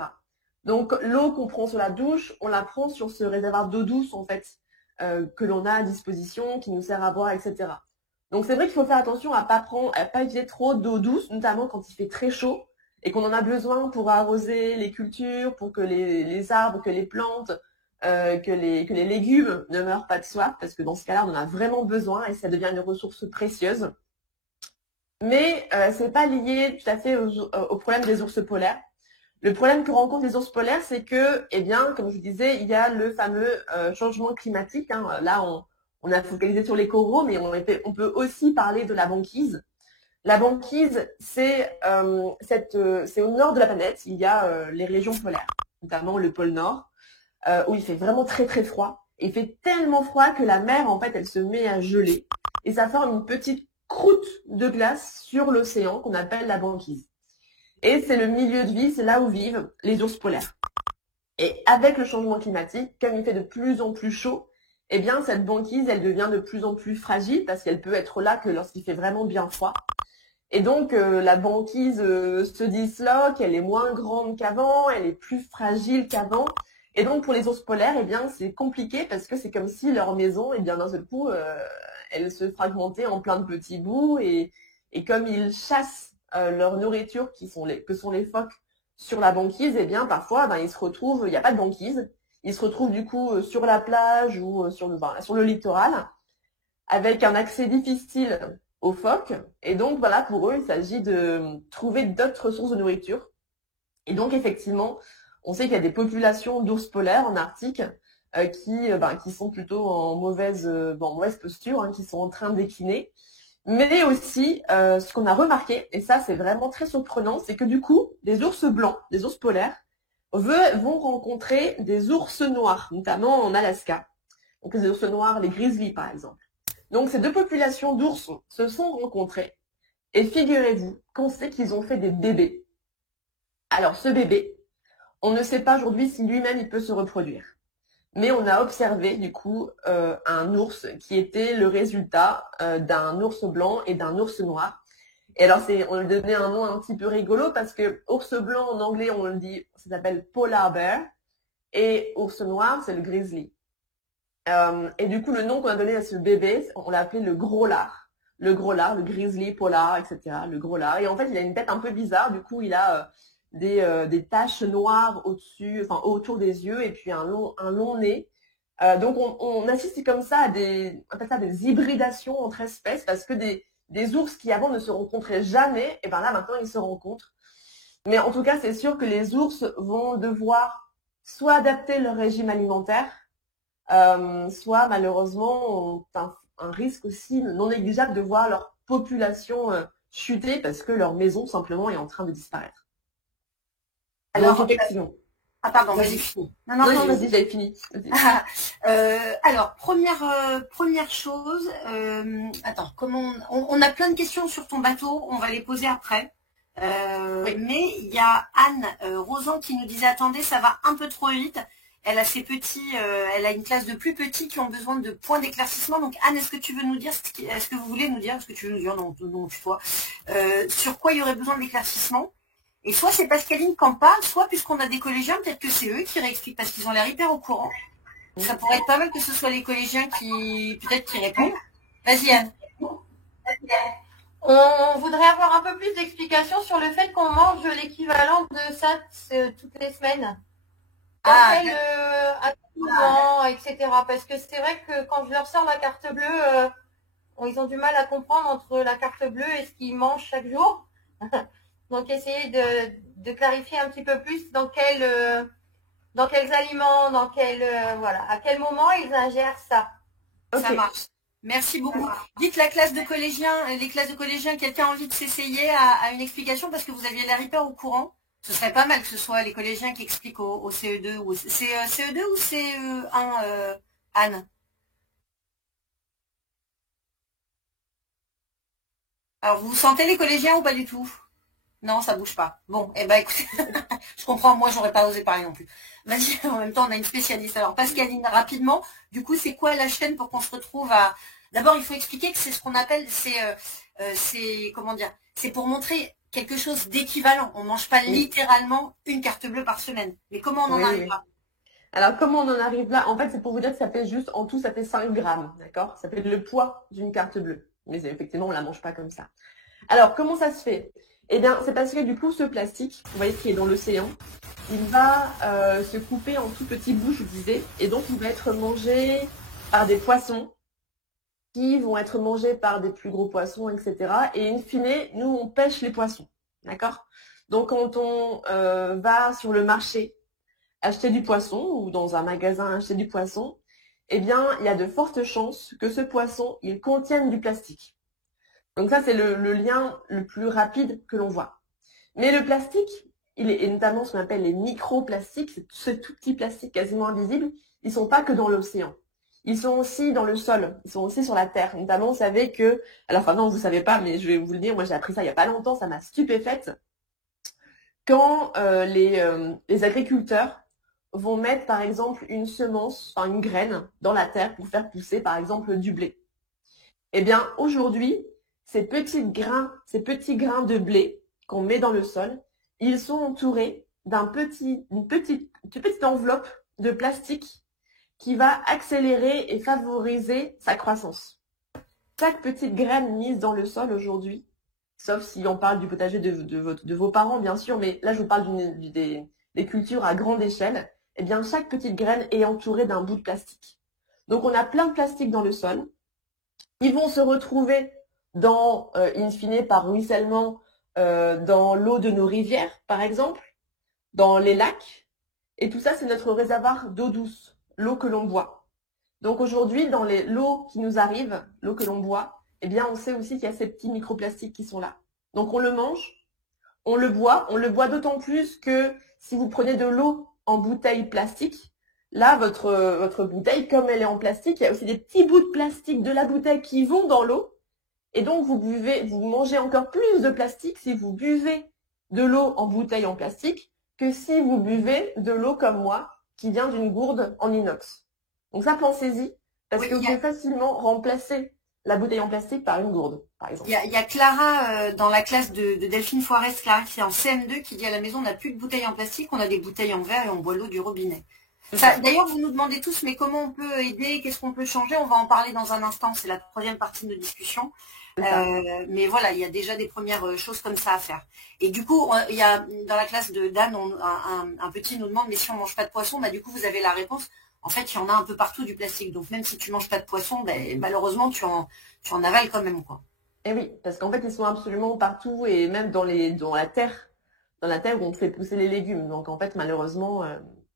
Donc l'eau qu'on prend sur la douche, on la prend sur ce réservoir d'eau douce en fait, que l'on a à disposition, qui nous sert à boire, etc. Donc c'est vrai qu'il faut faire attention à pas utiliser trop d'eau douce, notamment quand il fait très chaud et qu'on en a besoin pour arroser les cultures, pour que les arbres, que les plantes, que les légumes ne meurent pas de soif, parce que dans ce cas-là, on en a vraiment besoin et ça devient une ressource précieuse. Mais c'est pas lié tout à fait au problème des ours polaires. Le problème que rencontrent les ours polaires, c'est que, eh bien, comme je vous disais, il y a le fameux changement climatique. Hein. Là, on a focalisé sur les coraux, mais on peut aussi parler de la banquise. La banquise, c'est au nord de la planète. Il y a les régions polaires, notamment le pôle Nord, où il fait vraiment très très froid. Et il fait tellement froid que la mer, en fait, elle se met à geler. Et ça forme une petite croûte de glace sur l'océan qu'on appelle la banquise. Et c'est le milieu de vie, c'est là où vivent les ours polaires. Et avec le changement climatique, comme il fait de plus en plus chaud, eh bien cette banquise, elle devient de plus en plus fragile parce qu'elle peut être là que lorsqu'il fait vraiment bien froid. Et donc la banquise se disloque, elle est moins grande qu'avant, elle est plus fragile qu'avant. Et donc pour les ours polaires, eh bien c'est compliqué parce que c'est comme si leur maison, eh bien d'un seul coup, elle se fragmentait en plein de petits bouts et comme ils chassent leur nourriture que sont les phoques sur la banquise, eh bien parfois ils se retrouvent, il n'y a pas de banquise, ils se retrouvent du coup sur la plage ou sur le littoral avec un accès difficile aux phoques et donc voilà pour eux il s'agit de trouver d'autres sources de nourriture et donc effectivement on sait qu'il y a des populations d'ours polaires en Arctique qui sont plutôt en mauvaise posture, hein, qui sont en train de décliner. Mais aussi, ce qu'on a remarqué, et ça c'est vraiment très surprenant, c'est que du coup, des ours blancs, des ours polaires, vont rencontrer des ours noirs, notamment en Alaska. Donc les ours noirs, les grizzlies par exemple. Donc ces deux populations d'ours se sont rencontrées, et figurez-vous qu'on sait qu'ils ont fait des bébés. Alors ce bébé, on ne sait pas aujourd'hui si lui-même il peut se reproduire. Mais on a observé du coup un ours qui était le résultat d'un ours blanc et d'un ours noir. Et alors on lui donnait un nom un petit peu rigolo parce que ours blanc en anglais on le dit, ça s'appelle polar bear et ours noir c'est le grizzly. Et du coup le nom qu'on a donné à ce bébé, on l'a appelé le gros lard. Le gros lard, le grizzly, polar, etc. Le gros lard. Et en fait il a une tête un peu bizarre, du coup il a des taches noires autour des yeux et puis un long nez. Donc on assiste comme ça à on appelle ça des hybridations entre espèces parce que des ours qui avant ne se rencontraient jamais, et ben là maintenant ils se rencontrent. Mais en tout cas c'est sûr que les ours vont devoir soit adapter leur régime alimentaire, soit malheureusement ont un risque aussi non négligeable de voir leur population chuter parce que leur maison simplement est en train de disparaître. Alors, effectivement. Ah pardon, vas-y, fini. Non, vas-y, j'avais fini. Alors, première chose, attends, on a plein de questions sur ton bateau, on va les poser après. Oui. Mais il y a Anne Rosan qui nous disait attendez, ça va un peu trop vite. Elle a ses petits, elle a une classe de plus petits qui ont besoin de points d'éclaircissement. Donc Anne, est-ce que tu veux nous dire, est-ce que vous voulez nous dire, est-ce que tu veux nous dire, non, toi, sur quoi il y aurait besoin d'éclaircissement? Et soit c'est Pascaline qui en parle, soit puisqu'on a des collégiens, peut-être que c'est eux qui réexpliquent parce qu'ils ont l'air hyper au courant. Ça pourrait être pas mal que ce soit les collégiens qui répondent. Vas-y Anne. On voudrait avoir un peu plus d'explications sur le fait qu'on mange l'équivalent de ça toutes les semaines. À quel moment, etc. Parce que c'est vrai que quand je leur sors la carte bleue, ils ont du mal à comprendre entre la carte bleue et ce qu'ils mangent chaque jour. Donc essayer de clarifier un petit peu plus dans quels aliments, à quel moment ils ingèrent ça. Okay. Ça marche. Merci beaucoup. Dites les classes de collégiens, quelqu'un a envie de s'essayer à une explication parce que vous aviez l'air hyper au courant. Ce serait pas mal que ce soit les collégiens qui expliquent au CE2 ou c'est CE2 ou CE1 Anne. Alors vous sentez les collégiens ou pas du tout? Non, ça bouge pas. Bon, eh ben écoutez, je comprends, moi j'aurais pas osé parler non plus. Vas-y, en même temps on a une spécialiste. Alors Pascaline, rapidement, du coup c'est quoi la chaîne pour qu'on se retrouve à... D'abord il faut expliquer que c'est ce qu'on appelle, c'est comment dire, c'est pour montrer quelque chose d'équivalent. On ne mange pas littéralement une carte bleue par semaine. Mais comment on en arrive là? Alors, comment on en arrive là? En fait, c'est pour vous dire que ça fait juste, en tout, ça fait 5 grammes, d'accord? Ça fait le poids d'une carte bleue. Mais effectivement, on la mange pas comme ça. Alors, comment ça se fait? Eh bien, c'est parce que du coup, ce plastique, vous voyez, qui est dans l'océan, il va se couper en tout petits bouts, je vous disais, et donc il va être mangé par des poissons, qui vont être mangés par des plus gros poissons, etc. Et in fine, nous, on pêche les poissons, d'accord? Donc, quand on va sur le marché acheter du poisson ou dans un magasin acheter du poisson, eh bien, il y a de fortes chances que ce poisson, il contienne du plastique. Donc ça, c'est le lien le plus rapide que l'on voit. Mais le plastique, et notamment ce qu'on appelle les microplastiques, ce tout petit plastique quasiment invisible, ils sont pas que dans l'océan. Ils sont aussi dans le sol, ils sont aussi sur la terre. Notamment, vous savez que, alors enfin non, vous savez pas, mais je vais vous le dire, moi j'ai appris ça il y a pas longtemps, ça m'a stupéfaite. Quand les agriculteurs vont mettre par exemple une semence, enfin une graine dans la terre pour faire pousser par exemple du blé. Eh bien aujourd'hui, ces petits grains de blé qu'on met dans le sol, ils sont entourés d'une petite enveloppe de plastique qui va accélérer et favoriser sa croissance. Chaque petite graine mise dans le sol aujourd'hui, sauf si on parle du potager de vos parents bien sûr, mais là je vous parle des cultures à grande échelle, eh bien chaque petite graine est entourée d'un bout de plastique. Donc on a plein de plastique dans le sol. Ils vont se retrouver in fine, par ruissellement, dans l'eau de nos rivières, par exemple, dans les lacs. Et tout ça, c'est notre réservoir d'eau douce, l'eau que l'on boit. Donc aujourd'hui, dans l'eau qui nous arrive, l'eau que l'on boit, eh bien, on sait aussi qu'il y a ces petits microplastiques qui sont là. Donc on le mange, on le boit d'autant plus que si vous prenez de l'eau en bouteille plastique, là, votre bouteille, comme elle est en plastique, il y a aussi des petits bouts de plastique de la bouteille qui vont dans l'eau. Et donc, vous mangez encore plus de plastique si vous buvez de l'eau en bouteille en plastique que si vous buvez de l'eau comme moi, qui vient d'une gourde en inox. Donc ça, pensez-y, parce que vous pouvez facilement remplacer la bouteille en plastique par une gourde, par exemple. Il y a Clara dans la classe de Delphine Foirès, Clara qui est en CM2, qui dit à la maison, on n'a plus de bouteilles en plastique, on a des bouteilles en verre et on boit l'eau du robinet. D'ailleurs, vous nous demandez tous, mais comment on peut aider, qu'est-ce qu'on peut changer? On va en parler dans un instant, c'est la troisième partie de nos discussions. Mais voilà, il y a déjà des premières choses comme ça à faire. Et du coup, il y a dans la classe de Dan, un petit nous demande, mais si on mange pas de poisson, bah du coup vous avez la réponse. En fait, il y en a un peu partout du plastique. Donc même si tu manges pas de poisson, ben, malheureusement tu en avales quand même, quoi. Et oui, parce qu'en fait ils sont absolument partout et même dans la terre où on fait pousser les légumes. Donc en fait malheureusement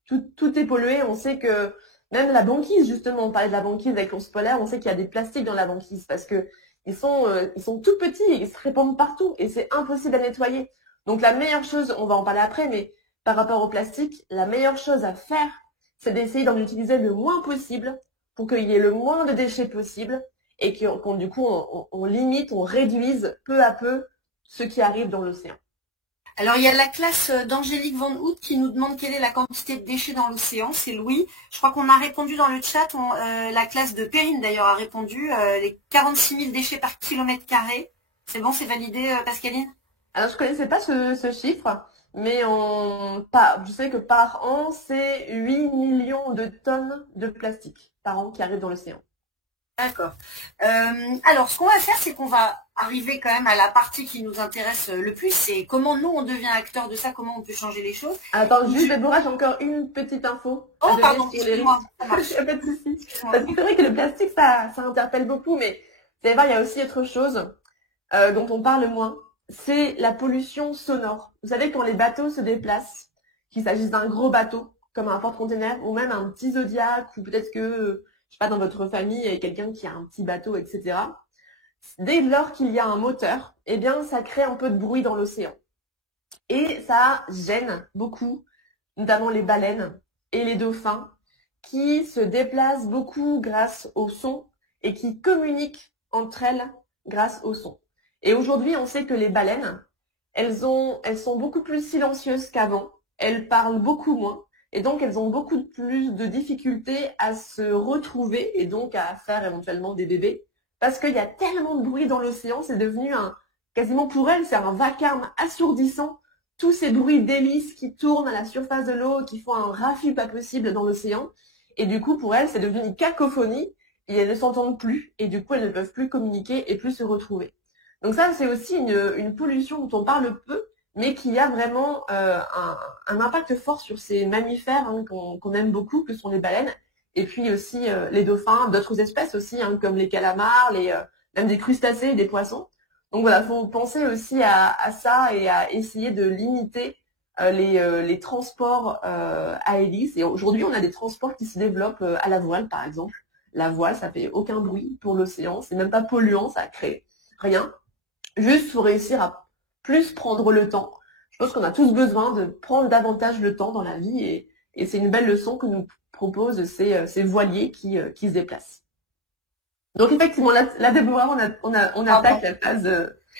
tout est pollué. On sait que même la banquise, justement, on parlait de la banquise avec l'ours polaire, on sait qu'il y a des plastiques dans la banquise parce que ils sont tout petits, ils se répandent partout et c'est impossible à nettoyer. Donc la meilleure chose, on va en parler après, mais par rapport au plastique, la meilleure chose à faire, c'est d'essayer d'en utiliser le moins possible pour qu'il y ait le moins de déchets possible et du coup on limite, on réduise peu à peu ce qui arrive dans l'océan. Alors, il y a la classe d'Angélique Van Hout qui nous demande quelle est la quantité de déchets dans l'océan. C'est Louis. Je crois qu'on a répondu dans le chat. La classe de Perrine, d'ailleurs, a répondu. Les 46 000 déchets par kilomètre carré. C'est bon, c'est validé, Pascaline? Alors, je connaissais pas ce chiffre, mais je sais que par an, c'est 8 millions de tonnes de plastique par an qui arrivent dans l'océan. D'accord. Alors, ce qu'on va faire, c'est qu'on va arriver quand même à la partie qui nous intéresse le plus, c'est comment nous, on devient acteur de ça, comment on peut changer les choses. Attends, juste, Déborah, j'ai encore une petite info. Oh, pardon, excuse-moi. Pas de souci. Parce que c'est vrai que le plastique, ça interpelle beaucoup, mais vous allez voir, il y a aussi autre chose dont on parle moins. C'est la pollution sonore. Vous savez, quand les bateaux se déplacent, qu'il s'agisse d'un gros bateau, comme un porte-container, ou même un petit Zodiac, ou peut-être que... je sais pas, dans votre famille, il y a quelqu'un qui a un petit bateau, etc. Dès lors qu'il y a un moteur, eh bien, ça crée un peu de bruit dans l'océan. Et ça gêne beaucoup, notamment les baleines et les dauphins, qui se déplacent beaucoup grâce au son et qui communiquent entre elles grâce au son. Et aujourd'hui, on sait que les baleines, elles sont beaucoup plus silencieuses qu'avant. Elles parlent beaucoup moins. Et donc, elles ont beaucoup plus de difficultés à se retrouver et donc à faire éventuellement des bébés. Parce qu'il y a tellement de bruit dans l'océan, c'est devenu quasiment pour elles, c'est un vacarme assourdissant. Tous ces bruits d'hélices qui tournent à la surface de l'eau, qui font un raffut pas possible dans l'océan. Et du coup, pour elles, c'est devenu une cacophonie et elles ne s'entendent plus. Et du coup, elles ne peuvent plus communiquer et plus se retrouver. Donc ça, c'est aussi une pollution dont on parle peu, mais qui a vraiment un impact fort sur ces mammifères qu'on aime beaucoup, que sont les baleines. Et puis aussi les dauphins, d'autres espèces aussi, comme les calamars, même des crustacés et des poissons. Donc voilà, il faut penser aussi à ça et à essayer de limiter les transports à hélice. Et aujourd'hui, on a des transports qui se développent à la voile, par exemple. La voile, ça fait aucun bruit pour l'océan, c'est même pas polluant, ça crée rien. Juste pour réussir à plus prendre le temps. Je pense qu'on a tous besoin de prendre davantage le temps dans la vie et c'est une belle leçon que nous proposent ces voiliers qui se déplacent. Donc effectivement, là Déborah, on attaque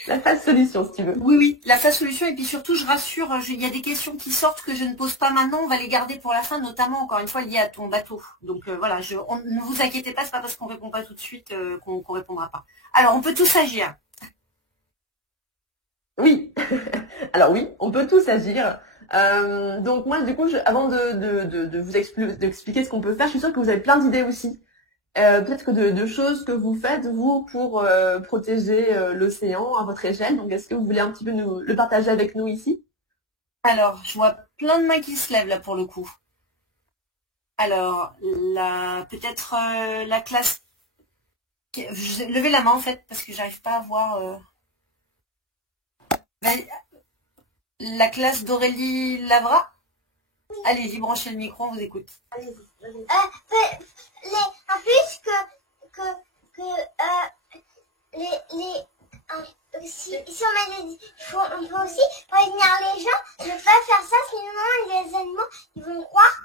la phase solution, si tu veux. Oui, la phase solution, et puis surtout, je rassure, il y a des questions qui sortent que je ne pose pas maintenant, on va les garder pour la fin, notamment, encore une fois, liées à ton bateau. Donc voilà, ne vous inquiétez pas, c'est pas parce qu'on répond pas tout de suite qu'on répondra pas. Alors, on peut tous agir. Oui, alors oui, on peut tous agir. Donc moi, du coup, avant de vous expliquer ce qu'on peut faire, je suis sûre que vous avez plein d'idées aussi. Peut-être que de choses que vous faites, vous, pour protéger l'océan à votre échelle. Donc, est-ce que vous voulez un petit peu le partager avec nous ici? Alors, je vois plein de mains qui se lèvent là pour le coup. Alors, peut-être la classe... Levez la main en fait, parce que j'arrive pas à voir... La classe d'Aurélie Lavra. Allez-y, branchez le micro, on vous écoute. En plus si on met on peut aussi prévenir les gens de ne pas faire ça, sinon les animaux ils vont croire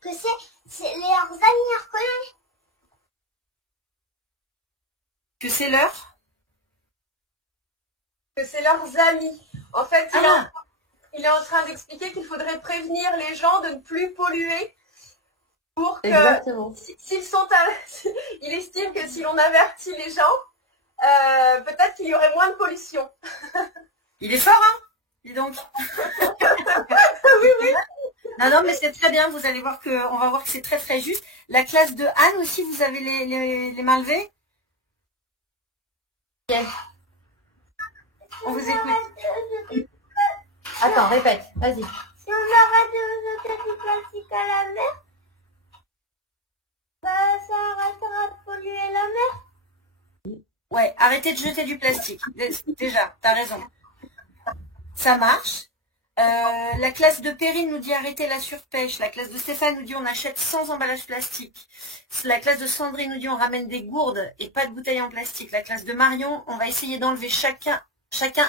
que c'est leurs amis reconnus. Que c'est leur Que c'est leurs amis. En fait, il est en train d'expliquer qu'il faudrait prévenir les gens de ne plus polluer pour que, il estime que si l'on avertit les gens, peut-être qu'il y aurait moins de pollution. Il est fort, hein? Dis donc. Oui. Non, mais c'est très bien, vous allez voir on va voir que c'est très très juste. La classe de Anne aussi, vous avez les mains levées? Yes. On vous écoute. Attends, répète, vas-y. Si on arrête de jeter du plastique à la mer, ça arrêtera de polluer la mer. Ouais, arrêtez de jeter du plastique. Déjà, t'as raison. Ça marche. La classe de Perrine nous dit arrêtez la surpêche. La classe de Stéphane nous dit on achète sans emballage plastique. La classe de Sandrine nous dit on ramène des gourdes et pas de bouteilles en plastique. La classe de Marion, on va essayer d'enlever chacun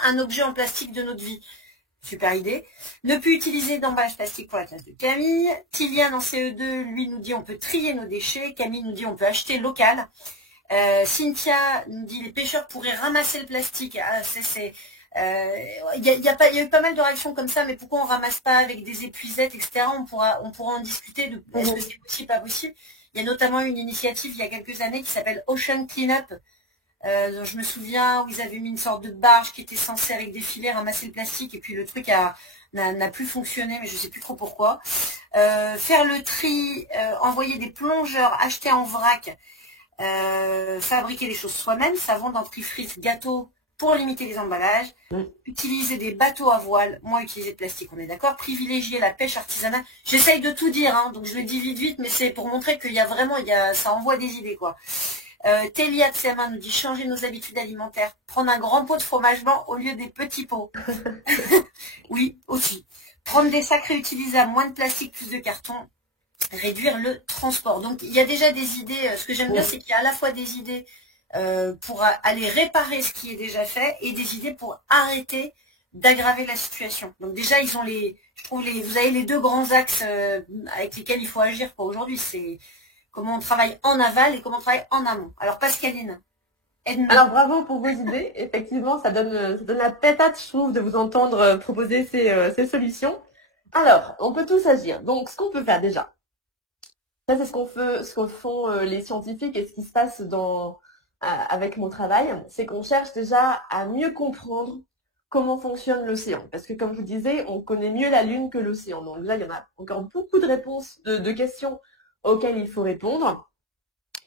un objet en plastique de notre vie. Super idée. Ne plus utiliser d'emballage plastique pour la classe de Camille. Tiliane en CE2, lui, nous dit on peut trier nos déchets. Camille nous dit on peut acheter local. Cynthia nous dit les pêcheurs pourraient ramasser le plastique. Il y a eu pas mal de réactions comme ça, mais pourquoi on ramasse pas avec des épuisettes, etc. On pourra en discuter de est-ce que c'est possible, pas possible. Il y a notamment une initiative il y a quelques années qui s'appelle Ocean Cleanup. Je me souviens où ils avaient mis une sorte de barge qui était censée avec des filets ramasser le plastique et puis le truc n'a plus fonctionné, mais je sais plus trop pourquoi. Faire le tri, envoyer des plongeurs, acheter en vrac, fabriquer les choses soi-même, savon, dentifrice, gâteau pour limiter les emballages, utiliser des bateaux à voile, moins utiliser de plastique, on est d'accord, privilégier la pêche artisanale. J'essaye de tout dire, hein, donc je le dis vite, mais c'est pour montrer qu'il y a vraiment, ça envoie des idées, quoi. Télia de CM1 nous dit changer nos habitudes alimentaires, prendre un grand pot de fromage blanc au lieu des petits pots. Oui, aussi. Prendre des sacs réutilisables, moins de plastique, plus de carton, réduire le transport. Donc il y a déjà des idées, ce que j'aime bien c'est qu'il y a à la fois des idées pour aller réparer ce qui est déjà fait et des idées pour arrêter d'aggraver la situation. Donc déjà ils ont vous avez les deux grands axes avec lesquels il faut agir pour aujourd'hui, c'est comment on travaille en aval et comment on travaille en amont. Alors Pascaline, aide-nous. Alors bravo pour vos idées. Effectivement, ça donne la patate, je trouve, de vous entendre proposer ces solutions. Alors, on peut tous agir. Donc, ce qu'on peut faire déjà, ça c'est ce que font les scientifiques et ce qui se passe avec mon travail, c'est qu'on cherche déjà à mieux comprendre comment fonctionne l'océan. Parce que comme je vous disais, on connaît mieux la Lune que l'océan. Donc là, il y en a encore beaucoup de réponses, de questions auxquelles il faut répondre.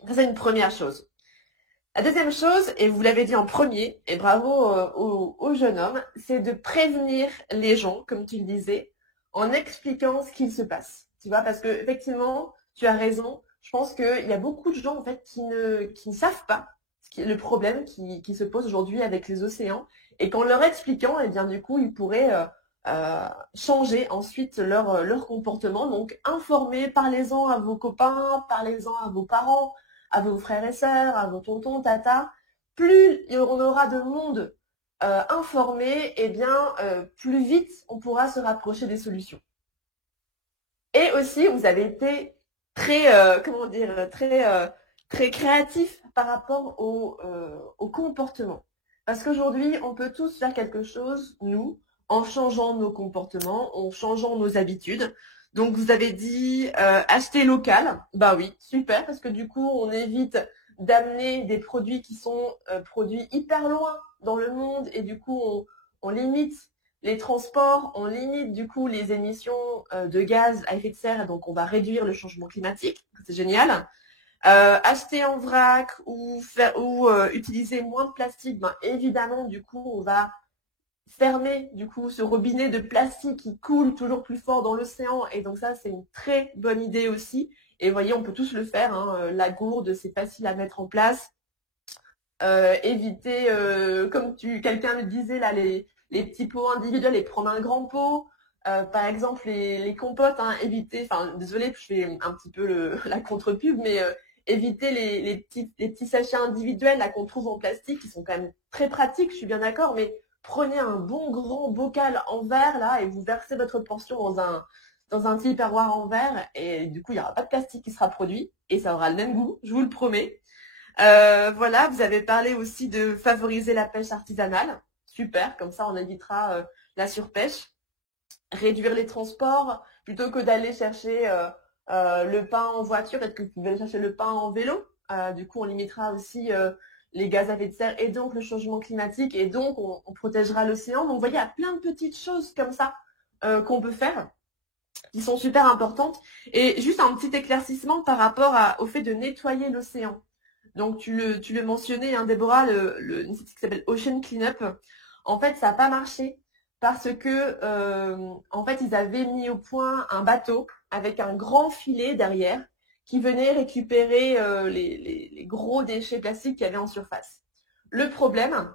Ça, c'est une première chose. La deuxième chose, et vous l'avez dit en premier, et bravo au jeune homme, c'est de prévenir les gens, comme tu le disais, en expliquant ce qu'il se passe. Tu vois, parce que effectivement, tu as raison. Je pense qu'il y a beaucoup de gens en fait qui ne savent pas le problème qui se pose aujourd'hui avec les océans, et qu'en leur expliquant, eh bien du coup, ils pourraient changer ensuite leur comportement. Donc, informez, parlez-en à vos copains, parlez-en à vos parents, à vos frères et sœurs, à vos tontons, tata. Plus on aura de monde informé, eh bien, plus vite on pourra se rapprocher des solutions. Et aussi, vous avez été très, très créatif par rapport au comportement. Parce qu'aujourd'hui, on peut tous faire quelque chose, nous, en changeant nos comportements, en changeant nos habitudes. Donc, vous avez dit acheter local. Bah oui, super, parce que du coup, on évite d'amener des produits qui sont produits hyper loin dans le monde, et du coup, on limite les transports, on limite du coup les émissions de gaz à effet de serre, donc on va réduire le changement climatique. C'est génial. Acheter en vrac ou utiliser moins de plastique, ben évidemment du coup on va fermer du coup ce robinet de plastique qui coule toujours plus fort dans l'océan, et donc ça c'est une très bonne idée aussi. Et vous voyez, on peut tous le faire, hein. La gourde, c'est facile à mettre en place. Éviter, comme quelqu'un le disait là, les petits pots individuels et prendre un grand pot. Par exemple, les compotes, hein, éviter, enfin, désolé, je fais un petit peu la contre-pub, mais éviter les petits sachets individuels là qu'on trouve en plastique, qui sont quand même très pratiques, je suis bien d'accord, mais prenez un bon grand bocal en verre là et vous versez votre portion dans un petit perroir en verre, et du coup, il n'y aura pas de plastique qui sera produit et ça aura le même goût, je vous le promets. Voilà, vous avez parlé aussi de favoriser la pêche artisanale. Super, comme ça on évitera la surpêche. Réduire les transports, plutôt que d'aller chercher le pain en voiture, peut-être que vous pouvez aller chercher le pain en vélo. Du coup, on limitera aussi les gaz à effet de serre et donc le changement climatique, et donc on protégera l'océan. Donc vous voyez, il y a plein de petites choses comme ça qu'on peut faire, qui sont super importantes. Et juste un petit éclaircissement par rapport au fait de nettoyer l'océan. Donc tu le mentionnais, hein, Déborah, une initiative qui s'appelle Ocean Cleanup. En fait, ça n'a pas marché parce que en fait, ils avaient mis au point un bateau avec un grand filet derrière qui venait récupérer les gros déchets plastiques qu'il y avait en surface. Le problème,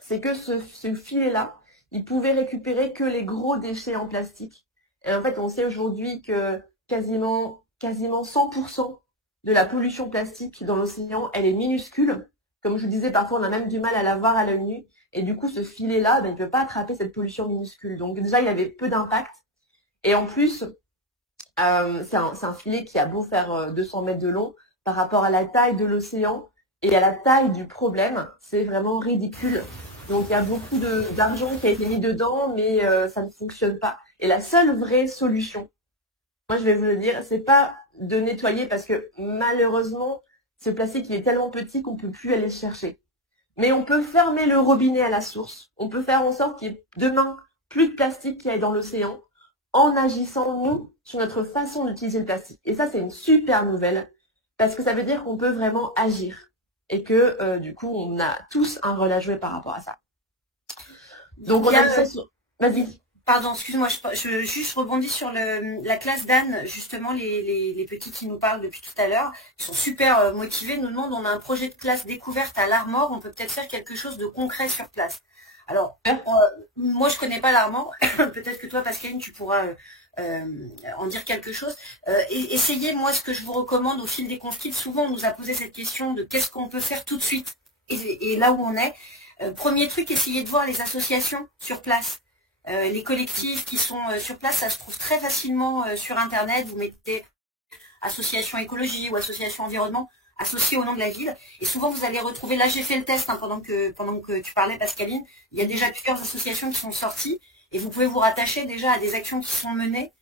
c'est que ce filet-là, il pouvait récupérer que les gros déchets en plastique. Et en fait, on sait aujourd'hui que quasiment 100% de la pollution plastique dans l'océan, elle est minuscule. Comme je vous disais, parfois on a même du mal à la voir à l'œil nu. Et du coup, ce filet-là, il ne peut pas attraper cette pollution minuscule. Donc déjà, il avait peu d'impact. Et en plus, c'est un filet qui a beau faire 200 mètres de long, par rapport à la taille de l'océan et à la taille du problème, c'est vraiment ridicule. Donc il y a beaucoup d'argent qui a été mis dedans, mais ça ne fonctionne pas. Et la seule vraie solution, moi je vais vous le dire, c'est pas de nettoyer, parce que malheureusement, ce plastique il est tellement petit qu'on ne peut plus aller le chercher. Mais on peut fermer le robinet à la source. On peut faire en sorte qu'il y ait demain plus de plastique qui aille dans l'océan, en agissant, nous, sur notre façon d'utiliser le plastique. Et ça, c'est une super nouvelle, parce que ça veut dire qu'on peut vraiment agir. Et que, du coup, on a tous un rôle à jouer par rapport à ça. Donc, on a ça sur... Vas-y. Pardon, excuse-moi, je juste rebondis sur la classe d'Anne, justement, les petits qui nous parlent depuis tout à l'heure. Ils sont super motivés, nous demandent, on a un projet de classe découverte à l'Armor, on peut peut-être faire quelque chose de concret sur place. Alors, moi, je connais pas l'Armor, peut-être que toi, Pascaline, tu pourras en dire quelque chose. Essayez, moi, ce que je vous recommande au fil des conflits, souvent, on nous a posé cette question de qu'est-ce qu'on peut faire tout de suite, et là où on est. Premier truc, essayez de voir les associations sur place. Les collectifs qui sont sur place, ça se trouve très facilement sur Internet. Vous mettez association écologie ou association environnement associée au nom de la ville. Et souvent, vous allez retrouver, là j'ai fait le test pendant que tu parlais, Pascaline, il y a déjà plusieurs associations qui sont sorties et vous pouvez vous rattacher déjà à des actions qui sont menées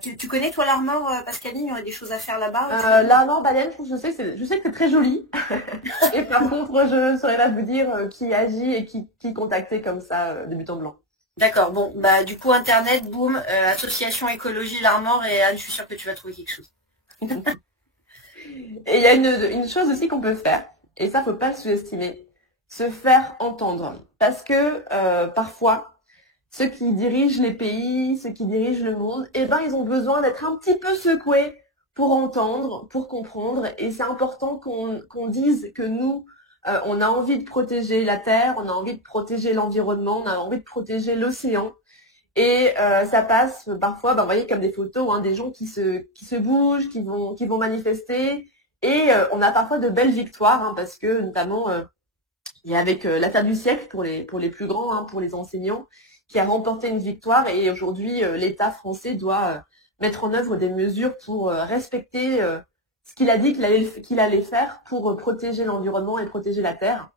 Tu connais toi l'Armor, Pascaline? Il y aurait des choses à faire là-bas? L'Armor Baleine, je sais que c'est très joli. Et par contre, je saurais pas vous dire qui agit et qui contacter comme ça de but en blanc. D'accord, bon, bah du coup Internet, boum, association écologie l'Armor, et Anne, je suis sûre que tu vas trouver quelque chose. Et il y a une chose aussi qu'on peut faire, et ça faut pas le sous-estimer, se faire entendre. Parce que parfois, ceux qui dirigent les pays, ceux qui dirigent le monde, eh ben ils ont besoin d'être un petit peu secoués pour entendre, pour comprendre. Et c'est important qu'on dise que nous, on a envie de protéger la Terre, on a envie de protéger l'environnement, on a envie de protéger l'océan. Et ça passe parfois, vous voyez, comme des photos, hein, des gens qui se bougent, qui vont manifester. Et on a parfois de belles victoires, hein, parce que notamment, il y a avec la table du siècle pour les plus grands, hein, pour les enseignants, qui a remporté une victoire. Et aujourd'hui, l'État français doit mettre en œuvre des mesures pour respecter ce qu'il a dit qu'il allait faire pour protéger l'environnement et protéger la Terre.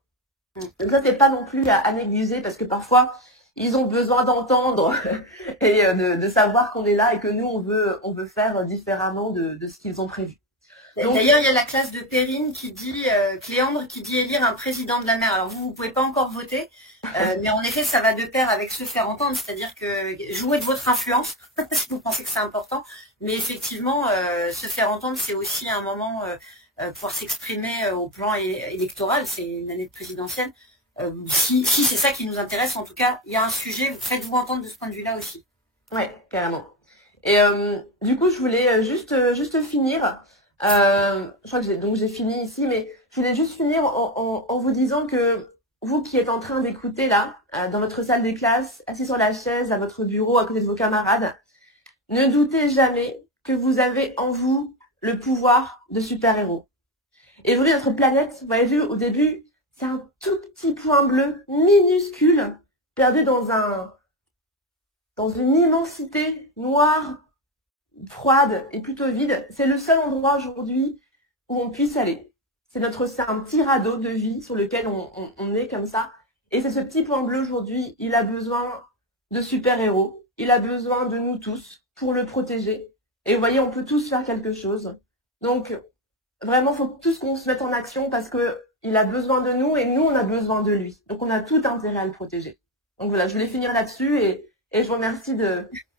Donc ça, c'est pas non plus à négliger, parce que parfois, ils ont besoin d'entendre et de savoir qu'on est là et que nous, on veut faire différemment de ce qu'ils ont prévu. Donc, d'ailleurs, il y a la classe de Perrine qui dit, Cléandre, qui dit élire un président de la mer. Alors vous pouvez pas encore voter, mais en effet, ça va de pair avec se faire entendre, c'est-à-dire que jouer de votre influence, si vous pensez que c'est important, mais effectivement, se faire entendre, c'est aussi un moment pouvoir s'exprimer au plan électoral, c'est une année de présidentielle. Si c'est ça qui nous intéresse, en tout cas, il y a un sujet, faites-vous entendre de ce point de vue-là aussi. Ouais, carrément. Et du coup, je voulais juste finir. Je crois que j'ai fini ici, mais je voulais juste finir en vous disant que vous qui êtes en train d'écouter là, dans votre salle des classes, assis sur la chaise, à votre bureau, à côté de vos camarades, ne doutez jamais que vous avez en vous le pouvoir de super-héros. Et aujourd'hui, notre planète, vous avez vu au début, c'est un tout petit point bleu, minuscule, perdu dans une immensité noire, froide et plutôt vide. C'est le seul endroit aujourd'hui où on puisse aller. C'est un petit radeau de vie sur lequel on est comme ça. Et c'est ce petit point bleu aujourd'hui, il a besoin de super-héros. Il a besoin de nous tous pour le protéger. Et vous voyez, on peut tous faire quelque chose. Donc, vraiment, il faut tous qu'on se mette en action parce que il a besoin de nous et nous, on a besoin de lui. Donc, on a tout intérêt à le protéger. Donc voilà, je voulais finir là-dessus et je vous remercie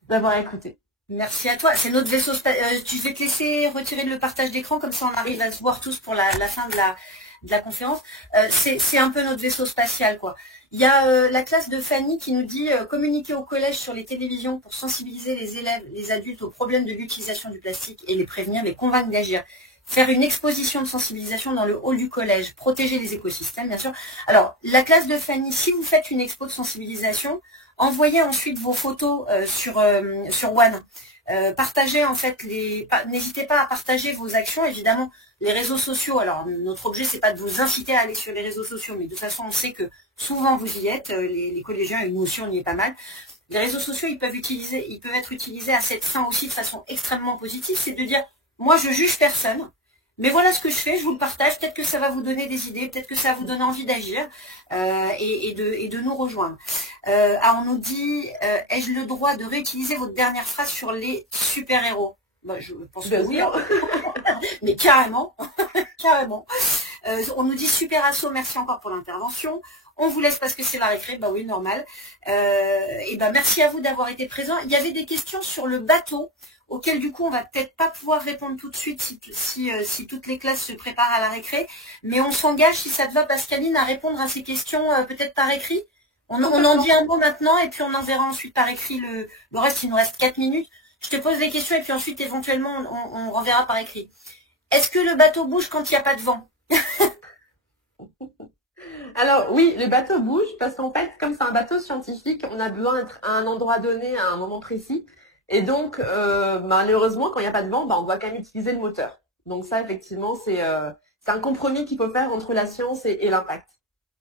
d'avoir écouté. Merci à toi. C'est notre vaisseau spatial. Tu vais te laisser retirer le partage d'écran, comme ça on arrive à se voir tous pour la fin de la conférence. C'est un peu notre vaisseau spatial, quoi. Il y a la classe de Fanny qui nous dit communiquer au collège sur les télévisions pour sensibiliser les élèves, les adultes aux problèmes de l'utilisation du plastique et les prévenir, les convaincre d'agir. Faire une exposition de sensibilisation dans le hall du collège, protéger les écosystèmes, bien sûr. Alors, la classe de Fanny, si vous faites une expo de sensibilisation, envoyez ensuite vos photos sur One. Partagez en fait n'hésitez pas à partager vos actions, évidemment, les réseaux sociaux. Alors, notre objet, c'est pas de vous inciter à aller sur les réseaux sociaux, mais de toute façon, on sait que souvent vous y êtes, les collégiens, et nous aussi, on y est pas mal. Les réseaux sociaux, ils peuvent être utilisés à cette fin aussi de façon extrêmement positive, c'est de dire, moi, je juge personne, mais voilà ce que je fais, je vous le partage, peut-être que ça va vous donner des idées, peut-être que ça va vous donner envie d'agir et de nous rejoindre. On nous dit, ai-je le droit de réutiliser votre dernière phrase sur les super-héros? Bah, je pense que oui, hein. Mais carrément, carrément. On nous dit super assaut, merci encore pour l'intervention. On vous laisse parce que c'est la récré, bah oui, normal. Et ben merci à vous d'avoir été présents. Il y avait des questions sur le bateau, auxquelles du coup on va peut-être pas pouvoir répondre tout de suite si toutes les classes se préparent à la récré, mais on s'engage, si ça te va Pascaline, à répondre à ces questions peut-être par écrit. On en dit un mot maintenant et puis on enverra ensuite par écrit le reste. Il nous reste 4 minutes. Je te pose des questions et puis ensuite éventuellement on renverra par écrit. Est-ce que le bateau bouge quand il n'y a pas de vent? Alors oui, le bateau bouge parce qu'en fait, comme c'est un bateau scientifique, on a besoin d'être à un endroit donné, à un moment précis. Et donc, malheureusement, quand il n'y a pas de vent, on doit quand même utiliser le moteur. Donc ça, effectivement, c'est un compromis qu'il faut faire entre la science et l'impact.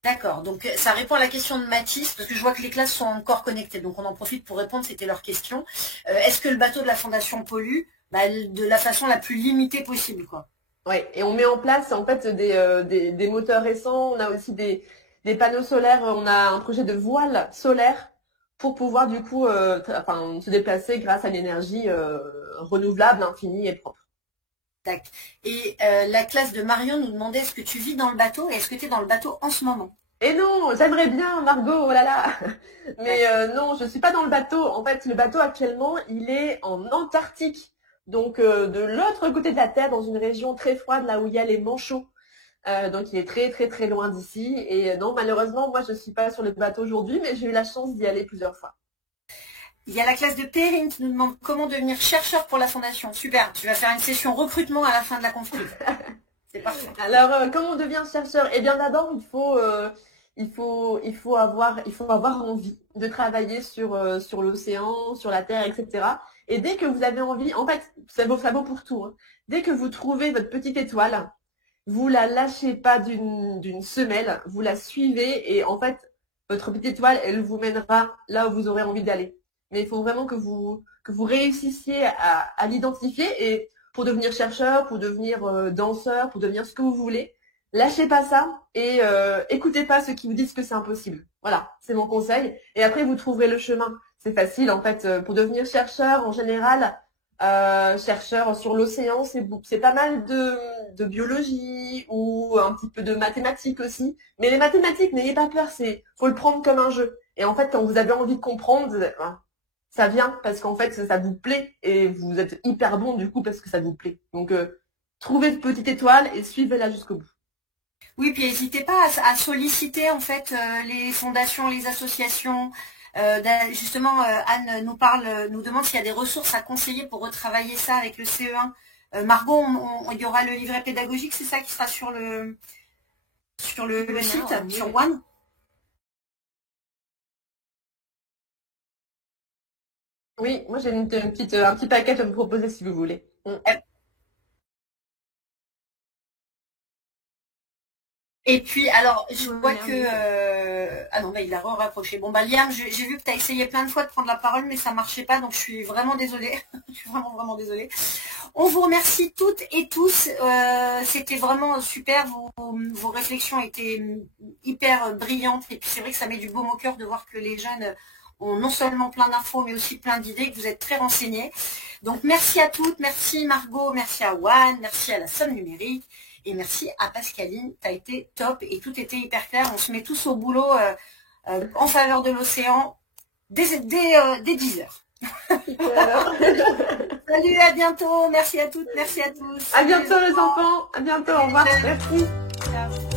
D'accord, donc ça répond à la question de Mathis, parce que je vois que les classes sont encore connectées, donc on en profite pour répondre, c'était leur question. Est-ce que le bateau de la Fondation pollue de la façon la plus limitée possible, quoi? Oui, et on met en place en fait des moteurs récents, on a aussi des panneaux solaires, on a un projet de voile solaire pour pouvoir du coup se déplacer grâce à une énergie renouvelable, infinie et propre. Tac. Et la classe de Marion nous demandait est-ce que tu vis dans le bateau et est-ce que tu es dans le bateau en ce moment? Et non, j'aimerais bien, Margot, oh là là. Mais non, je suis pas dans le bateau. En fait, le bateau actuellement, il est en Antarctique. Donc de l'autre côté de la Terre, dans une région très froide, là où il y a les manchots. Donc il est très très très loin d'ici. Et non, malheureusement, moi je suis pas sur le bateau aujourd'hui, mais j'ai eu la chance d'y aller plusieurs fois. Il y a la classe de Perrine qui nous demande comment devenir chercheur pour la fondation. Super, tu vas faire une session recrutement à la fin de la conférence. C'est parfait. Alors, comment on devient chercheur? Eh bien, d'abord, il faut avoir envie de travailler sur l'océan, sur la Terre, etc. Et dès que vous avez envie, en fait, ça vaut pour tout, hein. Dès que vous trouvez votre petite étoile, vous la lâchez pas d'une semelle, vous la suivez et en fait, votre petite étoile, elle vous mènera là où vous aurez envie d'aller. Mais il faut vraiment que vous réussissiez à l'identifier et pour devenir chercheur, pour devenir danseur, pour devenir ce que vous voulez, lâchez pas ça et écoutez pas ceux qui vous disent que c'est impossible. Voilà, c'est mon conseil. Et après, vous trouverez le chemin. C'est facile en fait. Pour devenir chercheur, en général, chercheur sur l'océan, c'est pas mal de biologie ou un petit peu de mathématiques aussi. Mais les mathématiques, n'ayez pas peur, faut le prendre comme un jeu. Et en fait, quand vous avez envie de comprendre, ça vient parce qu'en fait, ça vous plaît et vous êtes hyper bon du coup parce que ça vous plaît. Donc, trouvez une petite étoile et suivez-la jusqu'au bout. Oui, puis n'hésitez pas à solliciter en fait les fondations, les associations. Justement, Anne nous demande s'il y a des ressources à conseiller pour retravailler ça avec le CE1. Margot, il y aura le livret pédagogique, c'est ça qui sera sur le site, sur One. Oui, moi j'ai un petit paquet à vous proposer si vous voulez. Et puis, alors, je vois que... ah non, bah, il a rapproché. Bon, bah, Liam, j'ai vu que tu as essayé plein de fois de prendre la parole, mais ça marchait pas, donc je suis vraiment désolée. Je suis vraiment, vraiment désolée. On vous remercie toutes et tous. C'était vraiment super. Vos réflexions étaient hyper brillantes. Et puis, c'est vrai que ça met du baume au cœur de voir que les jeunes ont non seulement plein d'infos, mais aussi plein d'idées, que vous êtes très renseignés. Donc, merci à toutes. Merci Margot, merci à Juan, merci à la Somme Numérique. Et merci à Pascaline, tu as été top et tout était hyper clair. On se met tous au boulot en faveur de l'océan dès 10 heures. Salut, à bientôt. Merci à toutes, merci à tous. À bientôt les enfants. À bientôt, au revoir. Merci. Ciao.